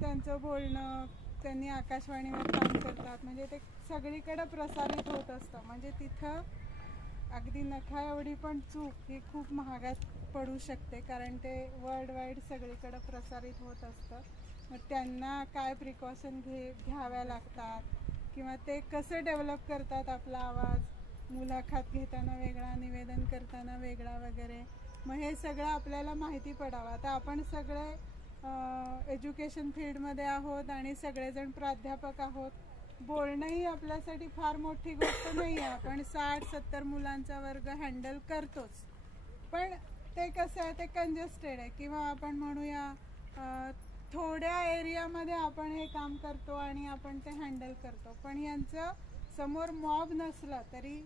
त्यांचं बोलणं, त्यांनी आकाशवाणीवर काम करतात म्हणजे ते सगळीकडे प्रसारित होत असतं. म्हणजे तिथं अगदी नखा एवढी पण चूक ही खूप महागात पडू शकते, कारण ते वर्ल्ड वाईड सगळीकडे प्रसारित होत असतं. मग त्यांना काय प्रिकॉशन घ्याव्या लागतात किंवा ते कसं डेव्हलप करतात आपला आवाज, मुलाखत घेताना वेगळा, निवेदन करताना वेगळा वगैरे. मग हे सगळं आपल्याला माहिती पडावं. आता आपण सगळे एज्युकेशन फील्डमध्ये आहोत आणि सगळेजण प्राध्यापक आहोत. बोलणंही आपल्यासाठी फार मोठी गोष्ट नाही आहे. आपण 60-70 मुलांचा वर्ग हँडल करतोच. पण ते कसं आहे, ते कंजेस्टेड आहे किंवा आपण म्हणूया थोड्या एरियामध्ये आपण हे काम करतो आणि आपण ते हँडल करतो. पण यांचं समोर मॉब नसला तरी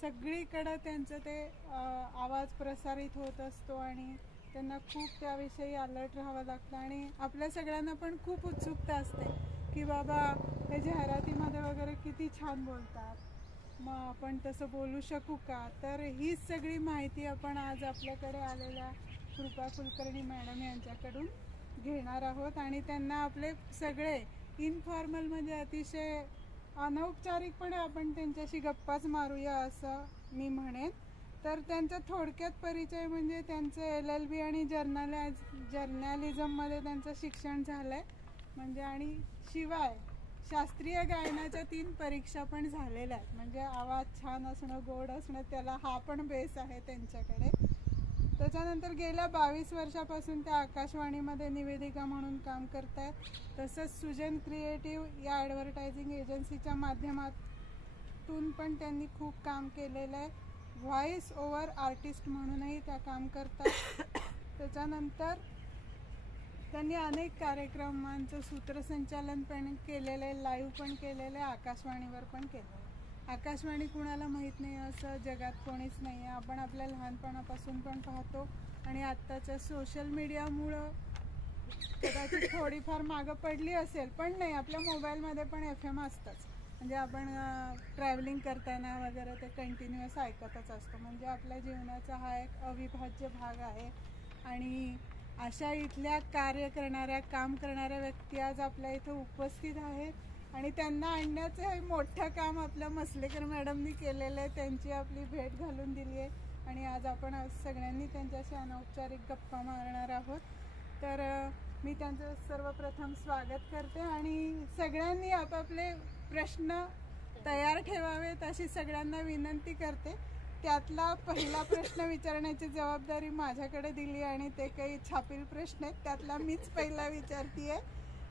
सगळीकडं त्यांचं ते आवाज प्रसारित होत असतो आणि त्यांना खूप त्याविषयी अलर्ट राहावं लागतं. आणि आपल्या सगळ्यांना पण खूप उत्सुकता असते की बाबा हे जाहिरातीमध्ये वगैरे किती छान बोलतात, मग आपण तसं बोलू शकू का. तर हीच सगळी माहिती आपण आज आपल्याकडे आलेल्या कृपा कुलकर्णी मॅडम यांच्याकडून घेणार आहोत. आणि त्यांना आपले सगळे इनफॉर्मल म्हणजे अतिशय अनौपचारिकपणे आपण त्यांच्याशी गप्पाच मारूया असं मी म्हणेन. तर त्यांचा थोडक्यात परिचय म्हणजे त्यांचं LLB आणि जर्नलिझममध्ये त्यांचं शिक्षण झालं आहे म्हणजे. आणि शिवाय शास्त्रीय गायनाच्या 3 परीक्षा पण झालेल्या आहेत. म्हणजे आवाज छान असणं, गोड असणं, त्याला हा पण बेस आहे त्यांच्याकडे. त्याच्यानंतर गेल्या 22 वर्षापासून त्या आकाशवाणीमध्ये निवेदिका म्हणून काम करत आहेत. तसंच सुजन क्रिएटिव्ह या ॲडव्हर्टायझिंग एजन्सीच्या माध्यमातून पण त्यांनी खूप काम केलेलं आहे. व्हॉइस ओव्हर आर्टिस्ट म्हणूनही त्या काम करतात. त्याच्यानंतर त्यांनी अनेक कार्यक्रमांचं सूत्रसंचालन पण केलेलं आहे, लाईव्ह पण केलेलं आहे, आकाशवाणीवर पण केलेलं आहे. आकाशवाणी कुणाला माहीत नाही असं जगात कोणीच नाही आहे. आपण आपल्या लहानपणापासून पण पाहतो आणि आत्ताच्या सोशल मीडियामुळं कदाचित थोडीफार मागं पडली असेल, पण नाही, आपल्या मोबाईलमध्ये पण FM असतंच. म्हणजे आपण ट्रॅव्हलिंग करताना वगैरे ते कंटिन्युअस ऐकतच असतो. म्हणजे आपल्या जीवनाचा हा एक अविभाज्य भाग आहे. आणि अशा इथल्या कार्य करणाऱ्या, काम करणाऱ्या व्यक्ती आज आपल्या इथं उपस्थित आहेत आणि त्यांना आणण्याचं हे मोठं काम आपल्या मसलेकर मॅडमनी केलेलं आहे. त्यांची आपली भेट घालून दिली आहे आणि आज आपण सगळ्यांनी त्यांच्याशी अनौपचारिक गप्पा मारणार आहोत. तर मी त्यांचं सर्वप्रथम स्वागत करते आणि सगळ्यांनी आपापले प्रश्न तयार ठेवावेत अशी सगळ्यांना विनंती करते. त्यातला पहिला प्रश्न विचारण्याची जबाबदारी माझ्याकडे दिली आणि ते काही छापील प्रश्न आहेत, त्यातला मीच पहिला विचारतीये.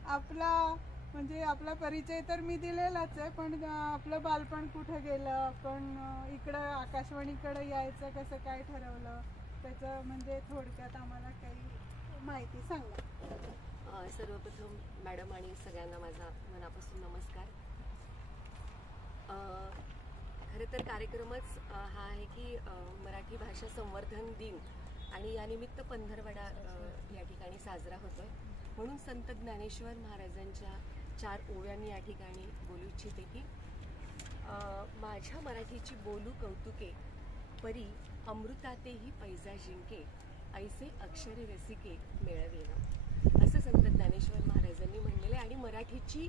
आपला परिचय तर मी दिलेलाच आहे, पण आपलं बालपण कुठं गेलं, आपण इकडं आकाशवाणीकडे यायचं कसं काय ठरवलं, त्याचं म्हणजे थोडक्यात आम्हाला काही माहिती सांगा. सर्वप्रथम मॅडम आणि सगळ्यांना माझा मनापासून नमस्कार. खरं तर कार्यक्रमच हा आहे की मराठी भाषा संवर्धन दिन आणि यानिमित्त पंधरवडा या ठिकाणी साजरा होतोय. म्हणून संत ज्ञानेश्वर महाराजांच्या 4 ओव्यांनी या ठिकाणी बोलू इच्छिते की माझ्या मराठीची बोलू कौतुके, परी अमृतातेही पैजा जिंके, ऐसे अक्षरे रसिके मेळवेना, असं संत ज्ञानेश्वर महाराजांनी म्हणलेलं आहे. आणि मराठीची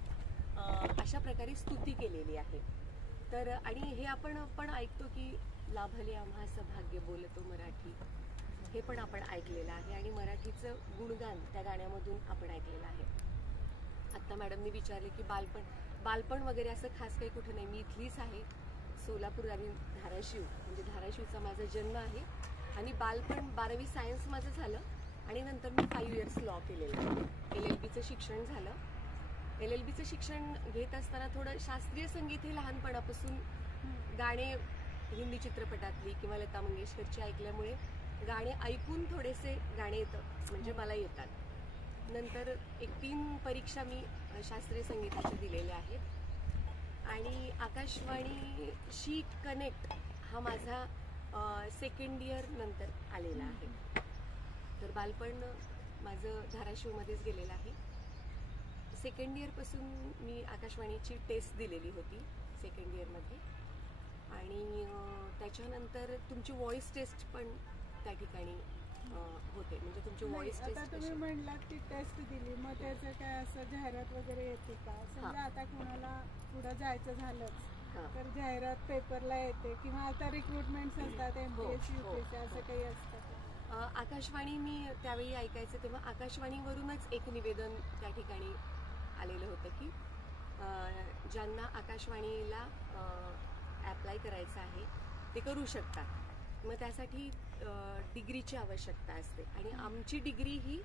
अशा प्रकारे स्तुती केलेली आहे. तर आणि हे आपण पण ऐकतो की लाभले आम्हास भाग्य बोलतो मराठी, हे पण आपण ऐकलेलं आहे आणि मराठीचं गुणगान त्या गाण्यामधून आपण ऐकलेलं आहे. आत्ता मॅडमनी विचारले की बालपण वगैरे असं खास काही कुठं नाही. मी इथलीच आहे, सोलापूर आणि धाराशिव, म्हणजे धाराशिवचा माझा जन्म आहे. आणि बालपण 12वी सायन्स माझं झालं आणि नंतर मी 5 इयर्स लॉ केलेलं आहे. LLBचं शिक्षण झालं. LLBचं शिक्षण घेत असताना थोडं शास्त्रीय संगीत हे लहानपणापासून गाणे हिंदी चित्रपटातली किंवा लता मंगेशकरची ऐकल्यामुळे गाणे ऐकून थोडेसे गाणे येतं, म्हणजे मला येतात. नंतर 3 परीक्षा मी शास्त्रीय संगीताच्या दिलेल्या आहेत आणि आकाशवाणीशी कनेक्ट हा माझा 2nd इयर नंतर आलेला आहे. तर बालपण माझं धाराशिवमध्येच गेलेलं आहे. 2nd इयरपासून मी आकाशवाणीची टेस्ट दिलेली होती 2nd इयरमध्ये आणि त्याच्यानंतर तुमची व्हॉइस टेस्ट पण त्या ठिकाणी होते. म्हणजे तुमची नाही, व्हॉइस आता टेस्ट तुम्ही म्हणलात की टेस्ट दिली, मग त्याचं काय असं जाहिरात वगैरे येते का? समजा आता कोणाला पुढं जायचं झालंच तर जाहिरात पेपरला येते किंवा आता रिक्रुटमेंट्स असतात MPSC UPSC असं काही असतं का? आकाशवाणी मी त्यावेळी ऐकायचे तेव्हा आकाशवाणीवरूनच एक निवेदन त्या ठिकाणी आलेलं होतं की ज्यांना आकाशवाणीला ॲप्लाय करायचं आहे ते करू शकतात. मग त्यासाठी डिग्रीची आवश्यकता असते आणि आमची डिग्री ही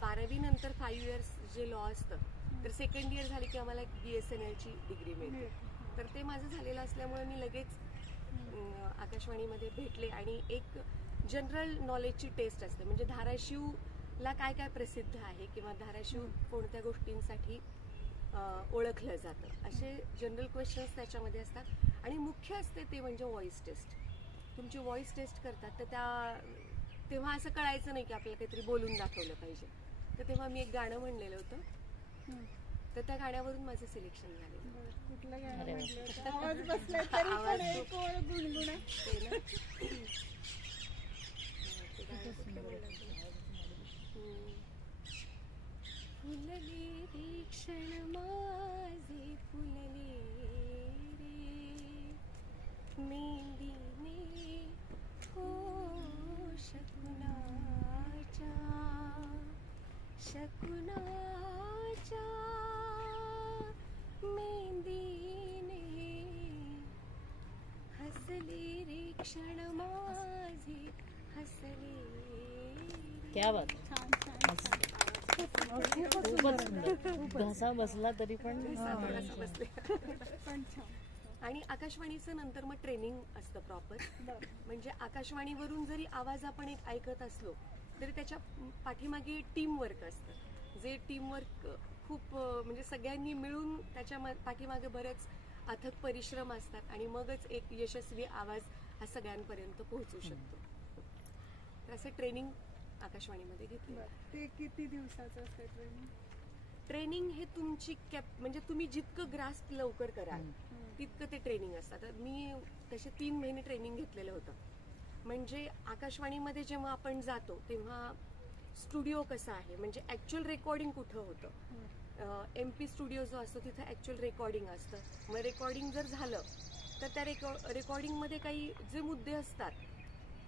12वी नंतर 5 इयर्स जे लॉ असतं तर सेकंड इयर झाली की आम्हाला BSNLची डिग्री मिळते. तर ते माझं झालेलं असल्यामुळे मी लगेच आकाशवाणीमध्ये भेटले आणि एक जनरल नॉलेजची टेस्ट असते. म्हणजे धाराशिवला काय काय प्रसिद्ध आहे किंवा धाराशिव कोणत्या गोष्टींसाठी ओळखलं जातं असे जनरल क्वेश्चन्स त्याच्यामध्ये असतात आणि मुख्य असते ते म्हणजे व्हॉइस टेस्ट. तुमची व्हॉइस टेस्ट करतात तर तेव्हा असं कळायचं नाही की आपल्याला काहीतरी बोलून दाखवलं पाहिजे. तर तेव्हा मी एक गाणं म्हणलेलं होतं तर त्या गाण्यावरून माझं सिलेक्शन झालेलं. कुठलं गाणं म्हटलं होतं? आवाज बसलाय तरी पण एक ओळ गुणगुणा. फुलले रे क्षण माझे फुलले रे मेंदीने हो शकुनाच्या मेंदीने हसले रे क्षण माझे हसले. क्या बात. छान छान छान. खूपच सुंदर. घसा बसला तरी पण बसले. पण छान. आणि आकाशवाणीचं नंतर मग ट्रेनिंग असतं प्रॉपर. म्हणजे आकाशवाणीवरून जरी आवाज आपण एक ऐकत असलो तरी त्याच्या पाठीमागे टीम वर्क असतं. जे टीम वर्क खूप म्हणजे सगळ्यांनी मिळून त्याच्या पाठीमागे बरेच अथक परिश्रम असतात आणि मगच एक यशस्वी आवाज हा सगळ्यांपर्यंत पोहोचू शकतो. तर असं ट्रेनिंग आकाशवाणीमध्ये घेतलं. ते किती दिवसाचं असतं ट्रेनिंग? ट्रेनिंग हे तुमची म्हणजे तुम्ही जितकं ग्रास्प लवकर कराल तितकं ते ट्रेनिंग असतात. मी तसे 3 महिने ट्रेनिंग घेतलेलं होतं. म्हणजे आकाशवाणीमध्ये जेव्हा आपण जातो तेव्हा स्टुडिओ कसा आहे म्हणजे ॲक्च्युअल रेकॉर्डिंग कुठं होतं. MP स्टुडिओ जो असतो तिथं ॲक्च्युअल रेकॉर्डिंग असतं. मग रेकॉर्डिंग जर झालं तर त्या रेकॉर्डिंगमध्ये काही जे मुद्दे असतात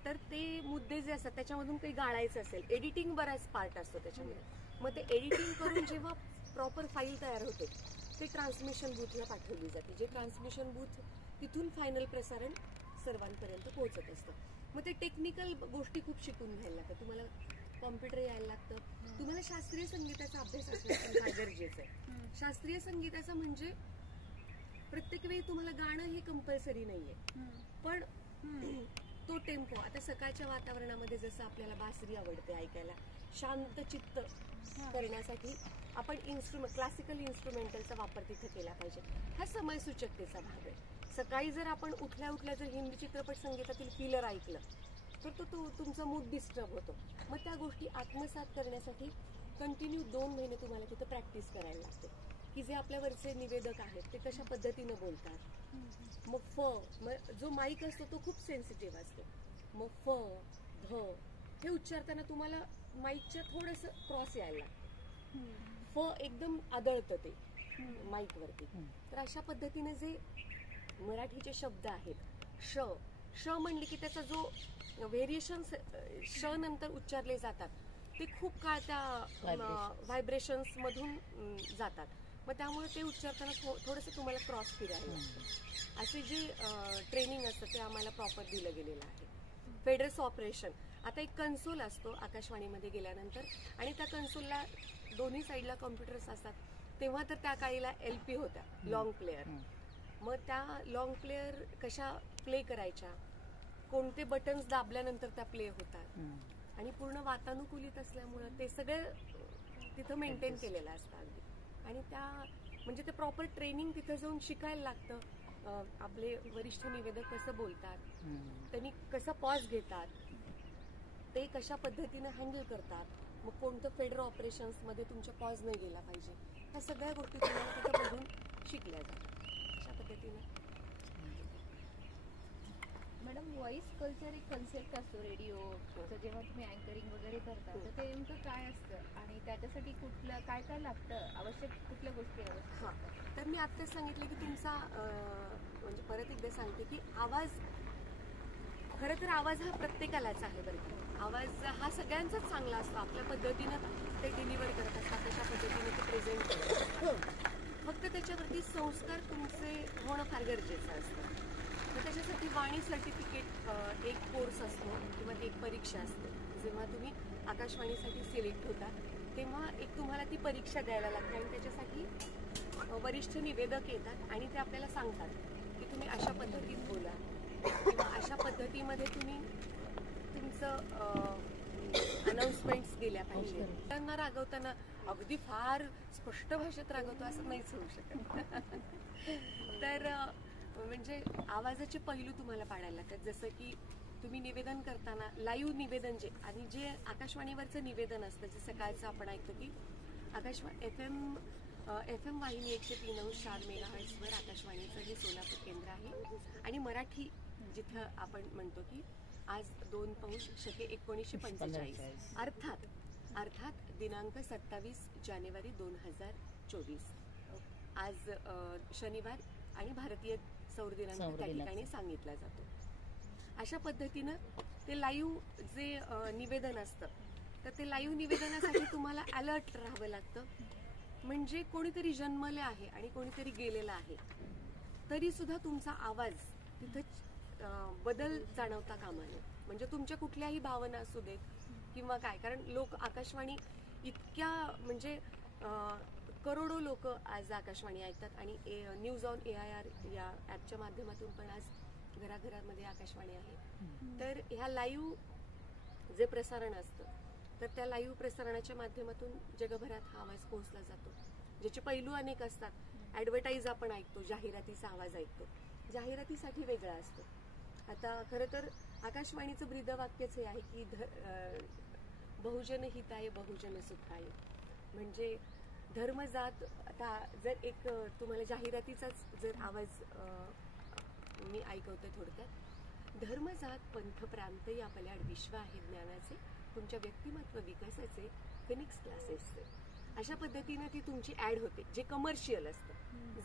तर ते मुद्दे जे असतात त्याच्यामधून काही गाळायचं असेल एडिटिंग बराच पार्ट असतो त्याच्यामध्ये. मग ते एडिटिंग करून जेव्हा प्रॉपर फाईल तयार होते ते ट्रान्समिशन बूथला पाठवली जाते. जे ट्रान्समिशन बूथ तिथून फायनल प्रसारण सर्वांपर्यंत पोहोचत असतं. मग ते टेक्निकल गोष्टी खूप शिकून घ्यायला लागतात. तुम्हाला कॉम्प्युटर यायला लागतं. तुम्हाला शास्त्रीय संगीताचा अभ्यास असणं पण फार गरजेचं आहे. शास्त्रीय संगीताचा म्हणजे प्रत्येक वेळी तुम्हाला गाणं हे कंपल्सरी नाहीये पण तो टेम्पो आता सकाळच्या वातावरणामध्ये जसं आपल्याला बासरी आवडते ऐकायला शांत चित्त करण्यासाठी आपण क्लासिकल इन्स्ट्रुमेंटलचा वापर तिथे केला पाहिजे. हा समयसूचकतेचा भाग आहे. सकाळी जर आपण उठल्या जर हिंदी चित्रपट संगीतातील फिलर ऐकलं तर तो तुमचा मूड डिस्टर्ब होतो. मग त्या गोष्टी आत्मसात करण्यासाठी कंटिन्यू 2 महिने तुम्हाला तिथं प्रॅक्टिस करायला लागते की जे आपल्यावरचे निवेदक आहेत ते कशा पद्धतीनं बोलतात. मग जो माईक असतो तो खूप सेन्सिटिव्ह असतो. मग ध हे उच्चारताना तुम्हाला माईकच्या थोडंसं क्रॉस यायला लागतं. एकदम आदळतं ते माईकवरती. तर अशा पद्धतीने जे मराठीचे शब्द आहेत श म्हणले की त्याचा जो व्हेरिएशन्स श नंतर उच्चारले जातात ते खूप काळ त्या व्हायब्रेशन्स मधून जातात. मग त्यामुळे ते उच्चारताना थोडंसं तुम्हाला क्रॉस फिरायला लागतं. असे जे ट्रेनिंग असतं ते आम्हाला प्रॉपर दिलं गेलेलं आहे. फेडरस ऑपरेशन आता एक कन्सोल असतो आकाशवाणीमध्ये गेल्यानंतर आणि त्या कन्सोलला दोन्ही साईडला कॉम्प्युटर्स असतात. तेव्हा तर त्या काळीला LP होत्या लॉंग प्लेअर. मग त्या लॉंग प्लेअर कशा प्ले करायच्या कोणते बटन्स दाबल्यानंतर त्या प्ले होतात आणि पूर्ण वातानुकूलित असल्यामुळं ते सगळं तिथं मेंटेन केलेलं असतं अगदी. आणि म्हणजे ते प्रॉपर ट्रेनिंग तिथं जाऊन शिकायला लागतं. आपले वरिष्ठ निवेदक कसं बोलतात त्यांनी कसा पॉज घेतात ते कशा पद्धतीनं हँडल करतात. मग कोणतं फेडर ऑपरेशन्समध्ये तुमच्या पॉज नाही गेला पाहिजे ह्या सगळ्या गोष्टी तुम्हाला तिथं बघून शिकल्या जातात. अशा पद्धतीनं मॅडम व्हॉइस कल्चर एक कन्सेप्ट असतो रेडिओचं, जेव्हा तुम्ही अँकरिंग वगैरे करता तर ते नेमकं काय असतं आणि त्याच्यासाठी कुठलं काय काय लागतं, आवश्यक कुठल्या गोष्टी आवश्यक हां, असतात? तर मी आत्ताच सांगितलं की तुमचा म्हणजे परत एकदा सांगते की आवाज, खरं तर आवाज हा प्रत्येकालाच आहे बरं का. आवाज हा सगळ्यांचाच चांगला असतो, आपल्या पद्धतीनं ते डिलिव्हर करत असतात, तशा पद्धतीने ते प्रेझेंट करत असतात. फक्त त्याच्यावरती संस्कार तुमचे होणं फार गरजेचं असतं. तर त्याच्यासाठी वाणी सर्टिफिकेट एक कोर्स असतो किंवा एक परीक्षा असते. जेव्हा तुम्ही आकाशवाणीसाठी सिलेक्ट होता तेव्हा एक तुम्हाला ती परीक्षा द्यायला लागते आणि त्याच्यासाठी वरिष्ठ निवेदक येतात आणि ते आपल्याला सांगतात की तुम्ही अशा पद्धतीत बोला किंवा अशा पद्धतीमध्ये तुम्ही तुमचं अनाउन्समेंट्स केल्या पाहिजे. त्यांना रागवताना अगदी फार स्पष्ट भाषेत रागवतो असं नाहीच होऊ शकत. तर म्हणजे आवाजाचे पैलू तुम्हाला पाडायला लागतात. जसं की तुम्ही निवेदन करताना लाईव्ह निवेदन आणि जे आकाशवाणीवरचं निवेदन असतं, जे सकाळचं आपण ऐकतो की एफ एम वाहिनी 103.4 मेगाहर्ट्झवर आकाशवाणीचं हे सोलापूर केंद्र आहे आणि मराठी जिथं आपण म्हणतो की आज 2/1945 अर्थात दिनांक 27 जानेवारी 2024 आज शनिवार आणि भारतीय सौर दिनांक त्या ठिकाणी सांगितला जातो. अशा पद्धतीनं ते लाईव्ह जे निवेदन असतं, तर ते लाईव्ह निवेदनासाठी तुम्हाला अलर्ट राहावं लागतं. म्हणजे कोणीतरी जन्मले आहे आणि कोणीतरी गेलेला आहे तरी सुद्धा तुमचा आवाज तिथं बदल जाणवता कामा नये. म्हणजे तुमच्या कुठल्याही भावना असू देत किंवा काय, कारण लोक आकाशवाणी इतक्या म्हणजे करोडो लोक आज आकाशवाणी ऐकतात आणि न्यूज ऑन AIR या ॲपच्या माध्यमातून पण आज घराघरामध्ये आकाशवाणी आहे. तर ह्या लाईव्ह जे प्रसारण असतं, तर त्या लाईव्ह प्रसारणाच्या माध्यमातून जगभरात हा आवाज पोहोचला जातो, ज्याचे पैलू अनेक असतात. ॲडव्हर्टाईज आपण ऐकतो, जाहिरातीचा आवाज ऐकतो, जाहिरातीसाठी वेगळा असतो. आता खरं तर आकाशवाणीचं ब्रीदवाक्यच हे आहे की बहुजन हिताय बहुजन सुखाय. म्हणजे धर्म जात, आता जर एक तुम्हाला जाहिरातीचाच जर आवाज मी ऐकवते थोडक्यात. धर्म जात पंथ प्रांत या पल्याड विश्व आहे ज्ञानाचे, तुमच्या व्यक्तिमत्व विकासाचे फिनिक्स क्लासेसचे. अशा पद्धतीने ती तुमची ॲड होते, जे कमर्शियल असतं.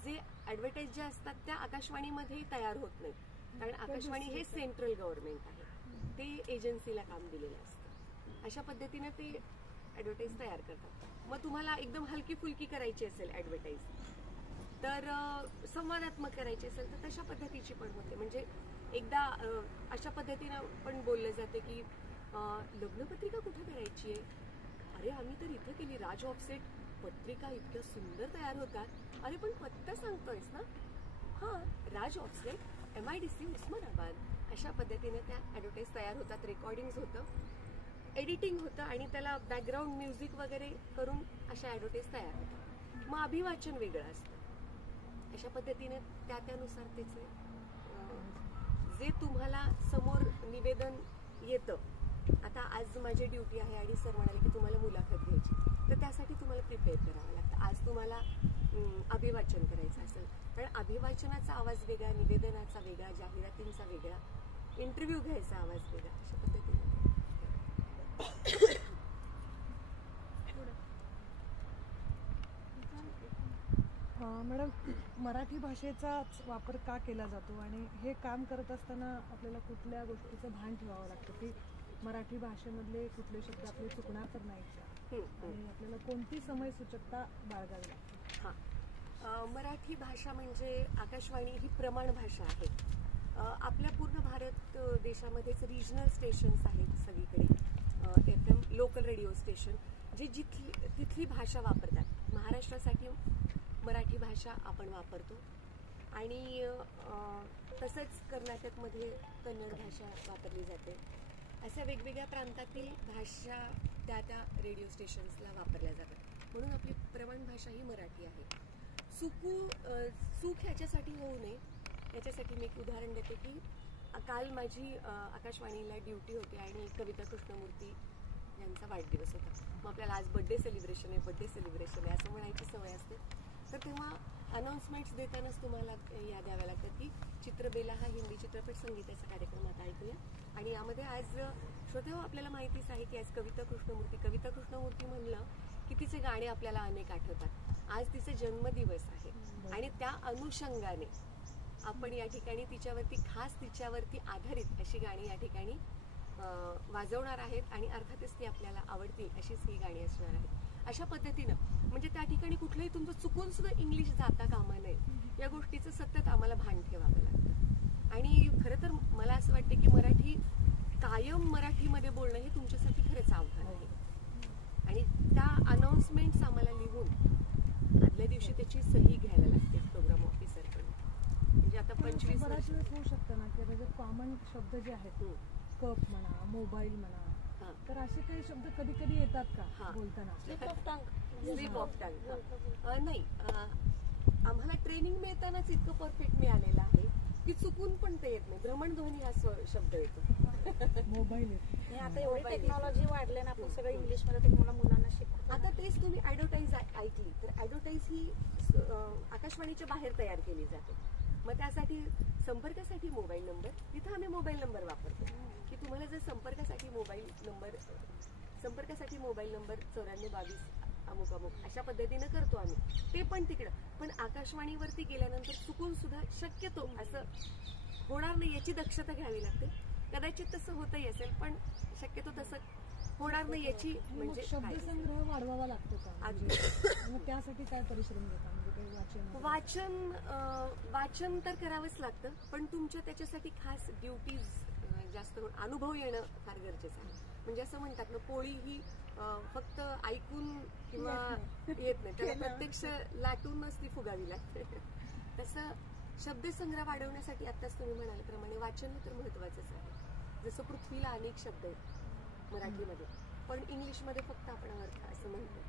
जे ॲडव्हर्टाईज ज्या असतात त्या आकाशवाणीमध्ये तयार होत नाहीत, कारण आकाशवाणी हे सेंट्रल गव्हर्नमेंट आहे, ते एजन्सीला काम दिलेलं असतं. अशा पद्धतीने ते ॲडव्हर्टाईज तयार करतात. मग तुम्हाला एकदम हलकी फुलकी करायची असेल ॲडव्हर्टाईज, तर संवादात्मक करायची असेल तर तशा पद्धतीची पण होते. म्हणजे एकदा अशा पद्धतीनं पण बोललं जाते की लग्नपत्रिका कुठे करायची आहे? अरे आम्ही तर इथे केली, राज ऑफसेट पत्रिका इतक्या सुंदर तयार होतात. अरे पण पत्ता सांगतोयस ना? हां, राज ऑफसेट MIDC उस्मानाबाद. अशा पद्धतीने त्या ॲडव्हर्टाईज तयार होतात, रेकॉर्डिंग्स होतं, एडिटिंग होतं आणि त्याला बॅकग्राऊंड म्युझिक वगैरे करून अशा ॲडव्हर्टाईज तयार होतात. मग अभिवाचन वेगळं असतं. अशा पद्धतीने त्यानुसार त्याचे जे तुम्हाला समोर निवेदन येतं. आता आज माझी ड्युटी आहे आणि सर म्हणाले की तुम्हाला मुलाखत घ्यायची, तर त्यासाठी तुम्हाला प्रिपेअर करावं लागतं. आज तुम्हाला अभिवाचन करायचं असेल, कारण अभिवाचनाचा आवाज वेगळा, निवेदनाचा वेगळा, जाहिरातींचा वेगळा, इंटरव्ह्यू घ्यायचा आवाज वेगळा. अशा पद्धतीने मॅडम, मराठी भाषेचाच वापर का केला जातो आणि हे काम करत असताना आपल्याला कुठल्या गोष्टीचं भान ठेवावं लागतं की मराठी भाषेमधले कुठले शब्द आपले चुकणार तर नाही आणि आपल्याला कोणती समयसूचकता बाळगावी लागते? हां, मराठी भाषा म्हणजे आकाशवाणी ही प्रमाण भाषा आहे. आपल्या पूर्ण भारत देशामध्येच रिजनल स्टेशन्स आहेत सगळीकडे, FM लोकल रेडिओ स्टेशन जे तिथली भाषा वापरतात. महाराष्ट्रासाठी मराठी भाषा आपण वापरतो आणि तसंच कर्नाटकमध्ये कन्नड भाषा वापरली जाते. अशा वेगवेगळ्या प्रांतातील भाषा त्या रेडिओ स्टेशन्सला वापरल्या जातात. म्हणून आपली प्रमाण भाषा ही मराठी आहे. चूक ह्याच्यासाठी होऊ नये याच्यासाठी मी एक उदाहरण देते की काल माझी आकाशवाणीला ड्युटी होती आणि कविता कृष्णमूर्ती यांचा वाढदिवस होता. मग आपल्याला आज बड्डे सेलिब्रेशन आहे असं म्हणायची सवय असते. तर तेव्हा अनाउन्समेंट्स देतानाच तुम्हाला या द्याव्या लागतात की चित्रबेला हा हिंदी चित्रपट संगीताचा कार्यक्रम आता ऐकूया. आणि यामध्ये आज श्रोतेहो आपल्याला माहितीच आहे की आज कविता कृष्णमूर्ती म्हणलं की तिचे गाणे आपल्याला अनेक आठवतात. आज तिचा जन्मदिवस आहे आणि त्या अनुषंगाने आपण या ठिकाणी तिच्यावरती आधारित अशी गाणी या ठिकाणी वाजवणार आहेत आणि अर्थातच ती आपल्याला आवडतील अशीच ही गाणी असणार आहेत. अशा पद्धतीनं म्हणजे त्या ठिकाणी कुठलंही तुमचं चुकून सुद्धा इंग्लिश जाता कामा नये या गोष्टीचं सतत आम्हाला भान ठेवावं लागतं. आणि खरं तर मला असं वाटतं की कायम मराठीमध्ये बोलणं हे तुमच्यासाठी खरंच आव्हान आहे. आणि त्या अनाउन्समेंट्स आम्हाला लिहून आदल्या दिवशी त्याची सही घ्यायला लागते प्रोग्राम ऑफिसरकडून. म्हणजे आता 25 बऱ्याच वेळेस होऊ शकतं ना की म्हणजे कॉमन शब्द जे आहेत कप म्हणा, मोबाईल म्हणा, तर असे काही शब्द कधी कधी येतात का बोलताना? स्लिप ऑफ टंग नाही, आम्हाला ट्रेनिंग मिळतानाच इतकं परफेक्ट मिळालेलं आहे की चुकून पण ते येत नाही. भ्रमणध्वनी हा शब्द येतो. मोबाईल येतो. आता एवढी टेक्नॉलॉजी वाढले ना, आपण सगळं इंग्लिश मध्ये तुम्हाला मुलांना शिकवतो. आता तेच तुम्ही ऍडव्हर्टाईज ऐकली तर ऍडव्हर्टाईज ही आकाशवाणीच्या बाहेर तयार केली जाते. मग त्यासाठी संपर्कासाठी मोबाईल नंबर, तिथं आम्ही मोबाईल नंबर वापरतो की तुम्हाला जर संपर्कासाठी मोबाईल नंबर 9422 अमुक अशा पद्धतीनं करतो आम्ही. ते पण तिकडं. पण आकाशवाणीवरती गेल्यानंतर चुकून सुद्धा शक्यतो असं होणार नाही याची दक्षता घ्यावी लागते. कदाचित तसं होतही असेल पण शक्यतो तसं होणार नाही याची म्हणजे शब्दसंग्रह वाढवावा लागतो का? अगदी. मग त्यासाठी काय परिश्रम घेता? म्हणजे काही वाचन तर करावंच लागतं पण तुमच्या त्याच्यासाठी खास ड्युटीज जास्त करून अनुभव येणं फार गरजेचं आहे. म्हणजे असं म्हणतात ना, पोळी ही फक्त ऐकून किंवा येत नाही, त्याला प्रत्यक्ष लाटूनच ती फुगावी लागते. तसं शब्दसंग्रह वाढवण्यासाठी आत्ताच तुम्ही म्हणाल्याप्रमाणे वाचन हे तर महत्वाचंच आहे. जसं पृथ्वीला अनेक शब्द आहेत मराठीमध्ये पण इंग्लिशमध्ये फक्त आपण अर्थ असं म्हणतो.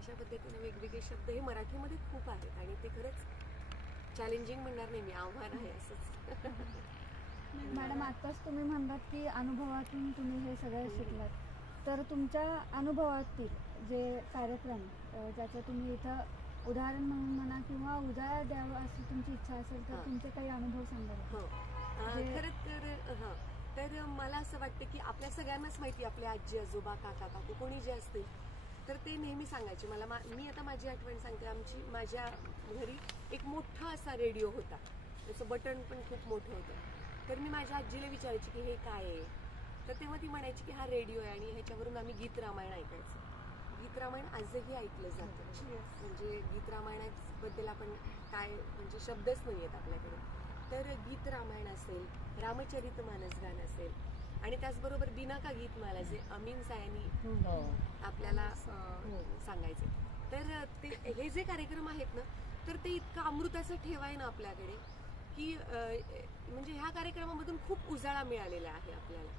अशा पद्धतीने वेगवेगळे शब्द हे मराठीमध्ये खूप आहेत आणि ते खरंच चॅलेंजिंग म्हणणार नाही मी, आव्हान आहे असंच. मॅडम, आत्ताच तुम्ही म्हणलात की अनुभवातून तुम्ही हे सगळं शिकलात, तर तुमच्या अनुभवातील जे कार्यक्रम ज्याचं तुम्ही इथं उदाहरण म्हणून म्हणा किंवा उदाहरण द्यावं अशी तुमची इच्छा असेल तर तुमचे काही अनुभव सांगा. खरं तर मला असं वाटतं की आपल्या सगळ्यांनाच माहिती, आपले आजी आजोबा काका काकू कोणी जे असतील तर ते नेहमी सांगायचे मला. मी आता माझी आठवण सांगते. माझ्या घरी एक मोठा असा रेडिओ होता, त्याचं बटन पण खूप मोठं होतं. तर मी माझ्या आजीला विचारायची की हे काय आहे, तर तेव्हा ती म्हणायची की हा रेडिओ आहे आणि ह्याच्यावरून आम्ही गीत रामायण ऐकायचं. गीत रामायण आजही ऐकलं जातं. म्हणजे गीत रामायणाबद्दल आपण काय म्हणजे शब्दच नाही आहेत आपल्याकडे. तर गीत रामायण असेल, रामचरितमानस गाणं असेल आणि त्याचबरोबर बिनाका गीतमाला जे अमीन सायांनी आपल्याला सांगायचे. तर ते हे जे कार्यक्रम आहेत ना, तर ते इतकं अमृताचं ठेव आहे ना आपल्याकडे की म्हणजे ह्या कार्यक्रमामधून खूप उजाळा मिळालेला आहे आपल्याला.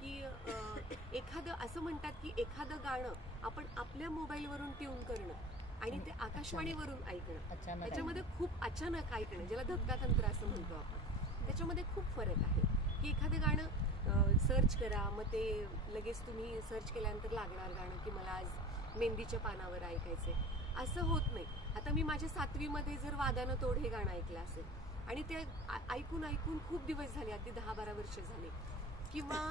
की एखादं असं म्हणतात की एखादं गाणं आपण आपल्या मोबाईलवरून ट्यून करणं आणि ते आकाशवाणीवरून ऐकणं, त्याच्यामध्ये खूप अचानक ऐकणं, ज्याला धक्कातंत्र असं म्हणतो आपण, त्याच्यामध्ये खूप फरक आहे. की एखादं गाणं सर्च करा, मग ते लगेच तुम्ही सर्च केल्यानंतर लागणार गाणं की मला आज मेहंदीच्या पानावर ऐकायचंय, असं होत नाही. आता मी माझ्या 7वी मध्ये जर वादानं तोड हे गाणं ऐकलं असेल आणि ते ऐकून खूप दिवस झाले, अगदी 10-12 वर्ष झाले. किंवा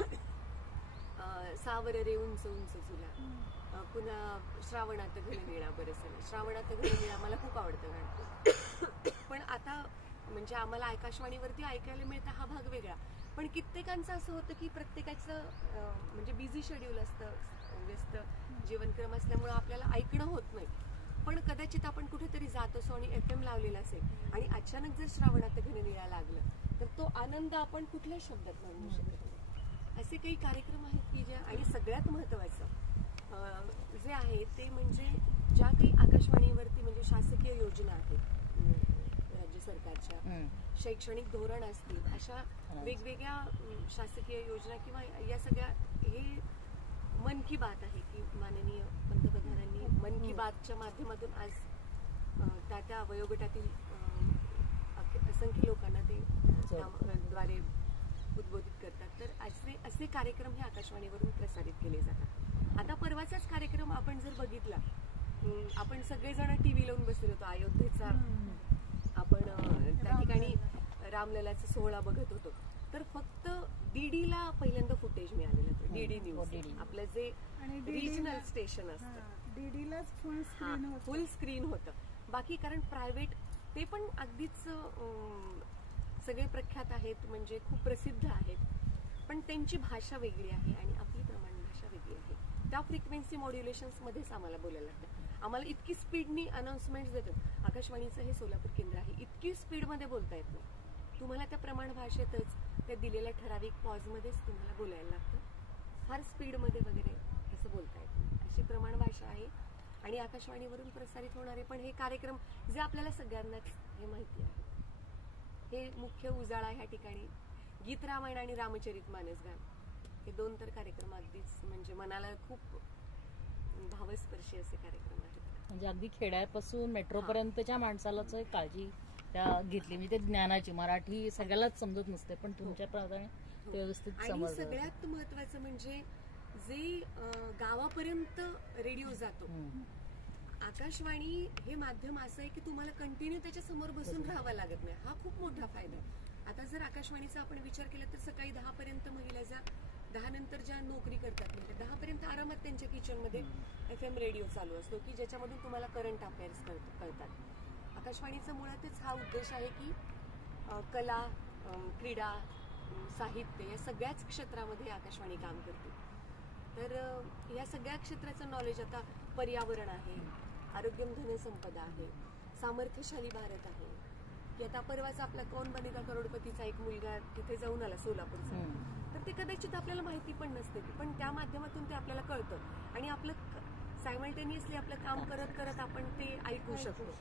सावर रे उंच उंच झुला, पुन्हा श्रावणात घननिळा बरसला. श्रावणात घननिळा मला खूप आवडतं गाणं. पण आता म्हणजे आम्हाला आकाशवाणीवरती ऐकायला मिळतं हा भाग वेगळा. पण कित्येकांचं असं होतं की प्रत्येकाचं म्हणजे बिझी शेड्यूल असतं, व्यस्त जीवनक्रम असल्यामुळं आपल्याला ऐकणं होत नाही. पण कदाचित आपण कुठेतरी जात असो आणि FM लावलेला असेल आणि अचानक जर श्रावणात घननिळा लागलं तर तो आनंद आपण कुठल्याच शब्दात म्हणू शकत नाही. असे काही कार्यक्रम आहेत की ज्या, आणि सगळ्यात महत्त्वाचं जे आहे ते म्हणजे ज्या काही आकाशवाणीवरती म्हणजे शासकीय योजना आहेत राज्य सरकारच्या, शैक्षणिक धोरण असतील, अशा वेगवेगळ्या शासकीय योजना किंवा या सगळ्या, हे मन की बात आहे की माननीय पंतप्रधानांनी मन की बातच्या माध्यमातून आज त्या वयोगटातील असंख्य लोकांना ते द्वारे उद्बोधित करतात. तर असे कार्यक्रम हे आकाशवाणीवरून प्रसारित केले जातात. आता परवाचाच कार्यक्रम आपण जर बघितला, आपण सगळेजण TV लावून बसलेलो होतो अयोध्येचा आपण त्या ठिकाणी रामललाचा सोहळा बघत होतो, तर फक्त डीडीला पहिल्यांदा फुटेज मिळालेलं होतं. डीडी न्यूज आपलं जे आणि रिजनल स्टेशन असतं डीडीलाच फुल स्क्रीन होतं. फुल स्क्रीन होतं. बाकी कारण प्रायव्हेट ते पण अगदीच सगळे प्रख्यात आहेत, म्हणजे खूप प्रसिद्ध आहेत, पण त्यांची भाषा वेगळी आहे आणि आपली प्रमाण भाषा वेगळी आहे. त्या फ्रिक्वेन्सी मॉड्युलेशन्समध्येच आम्हाला बोलायला लागतं. आम्हाला इतकी स्पीडनी अनाउन्समेंट्स देतात. आकाशवाणीचं हे सोलापूर केंद्र आहे, इतकी स्पीडमध्ये बोलता येत नाही. तुम्हाला त्या प्रमाण भाषेतच त्या दिलेल्या ठराविक पॉजमध्येच तुम्हाला बोलायला लागतं. फार स्पीडमध्ये वगैरे असं बोलता येत नाही. अशी प्रमाण भाषा आहे. आणि आकाशवाणीवरून प्रसारित होणारे पण हे कार्यक्रम जे आपल्याला सगळ्यांनाच हे माहिती आहे, हे मुख्य उजाळा ह्या ठिकाणी गीत रामायण आणि रामचरित मानस गान, हे 2 तर कार्यक्रम अगदीच म्हणजे मनाला खूप भावस्पर्शी असे कार्यक्रम आहेत. म्हणजे अगदी खेड्यापासून मेट्रोपर्यंतच्या माणसालाच काळजी त्या घेतली, म्हणजे ते ज्ञानाची. मराठी सगळ्यालाच समजत नसते, पण तुमच्या प्रमाणे व्यवस्थित आणि समजलं. सगळ्यात महत्वाचं म्हणजे जे गावापर्यंत रेडिओ जातो. आकाशवाणी हे माध्यम असं आहे की तुम्हाला कंटिन्यू त्याच्या समोर बसून राहावं लागत नाही. हा खूप मोठा फायदा आहे. आता जर आकाशवाणीचा आपण विचार केला तर सकाळी 10 पर्यंत महिला 10 नंतर ज्या नोकरी करतात महिला 10 पर्यंत आरामात त्यांच्या किचनमध्ये FM रेडिओ चालू असतो की ज्याच्यामधून तुम्हाला करंट अफेअर्स कळतात. आकाशवाणीचा मुळातच हा उद्देश आहे की कला, क्रीडा, साहित्य या सगळ्याच क्षेत्रामध्ये आकाशवाणी काम करते. तर या सगळ्या क्षेत्राचं नॉलेज, आता पर्यावरण आहे, आरोग्यम धनसंपदा आहे, सामर्थ्यशाली भारत आहे, की आता परवाचा आपला कौन बनेगा करोडपतीचा एक मुलगा तिथे जाऊन आला सोलापूरचा, तर ते कदाचित आपल्याला माहिती पण नसते, पण त्या माध्यमातून ते आपल्याला कळतं आणि आपलं सायमल्टेनियसली आपलं काम करत करत आपण ते ऐकू शकतो.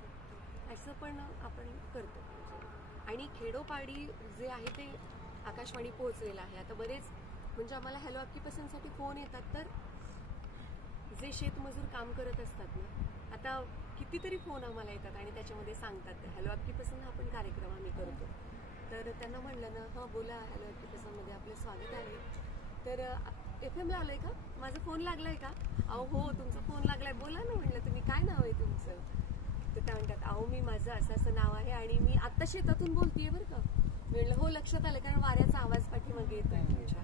असं पण आपण करतो. आणि खेडोपाडी जे आहे ते आकाशवाणी पोहोचलेलं आहे. आता बरेच म्हणजे आम्हाला हॅलो ऑक्युपेशनसाठी फोन येतात, तर जे शेतमजूर काम करत असतात ना, आता कितीतरी फोन आम्हाला येतात आणि त्याच्यामध्ये सांगतात हॅलो ऑक्युपेशन हा पण कार्यक्रम आम्ही करतो. तर त्यांना म्हणलं ना, हां बोला, हॅलो ऑक्युपेशनमध्ये आपलं स्वागत आहे. तर FM ला आलोय का, माझा फोन लागलाय का, अहो हो तुमचा फोन लागलाय, बोला ना. म्हटलं तुम्ही काय नाव आहे तुमचं, तर त्या म्हणतात अहो मी माझं असं असं नाव आहे आणि मी आत्ता शेतातून बोलतेय बरं का. म्हणलं हो लक्षात आलं, कारण वाऱ्याचा आवाज पाठीमागे येतोय तुमच्या.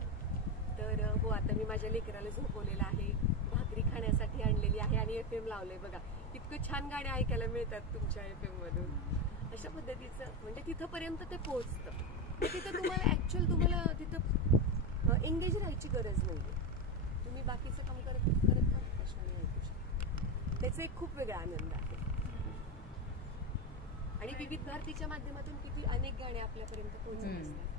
तर हो आता मी माझ्या लेकराला झोपवलेलं आहे, भाकरी खाण्यासाठी आणलेली आहे आणि FM लावलंय बघा. इतकं छान गाणे ऐकायला मिळतात तुमच्या FM मधून. अशा पद्धतीचं म्हणजे तिथंपर्यंत ते पोहोचतं. तिथं तुम्हाला ऍक्च्युअल तुम्हाला तिथं एंगेज राहायची गरज नाही. तुम्ही बाकीचं काम करत करत पण आकाशवाणी ऐकू शकता. त्याचा एक खूप वेगळा आनंद आहे. आणि विविध भारतीच्या माध्यमातून किती अनेक गाणे आपल्यापर्यंत पोहोचत असतात.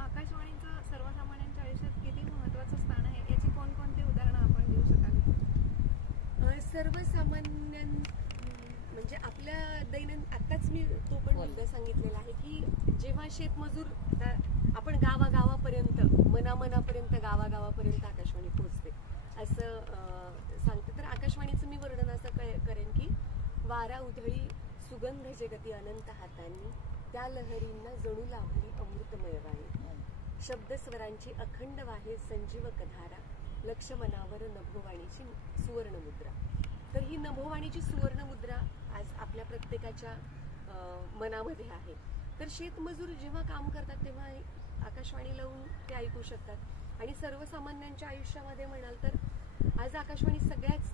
आकाशवाणीचं सर्वसामान्यांच्या आयुष्यात किती महत्त्वाचं स्थान आहे याची कोणकोणती उदाहरणं आपण देऊ शकाल? सर्वसामान्य म्हणजे आपल्या आताच मी तो पण मुद्दा सांगितलेला आहे की जेव्हा शेतमजूर आपण गावागावापर्यंत मनामनापर्यंत गावागावापर्यंत आकाशवाणी पोहोचते असं सांगते. तर आकाशवाणीचं मी वर्णन असं करेन की वारा उधळी सुगंध जगती अनंत हातांनी, त्या लहरींना जणू लाभली अमृतमय वाणी, शब्दस्वरांची अखंड वाहे संजीव कधारा, लक्ष मनावर नभोवाणीची सुवर्णमुद्रा. तर ही नभोवाणीची सुवर्णमुद्रा आज आपल्या प्रत्येकाच्या मनामध्ये आहे. तर शेतमजूर जेव्हा काम करतात तेव्हा आकाशवाणी लावून ते ऐकू शकतात. आणि सर्वसामान्यांच्या आयुष्यामध्ये म्हणाल तर आज आकाशवाणी सगळ्याच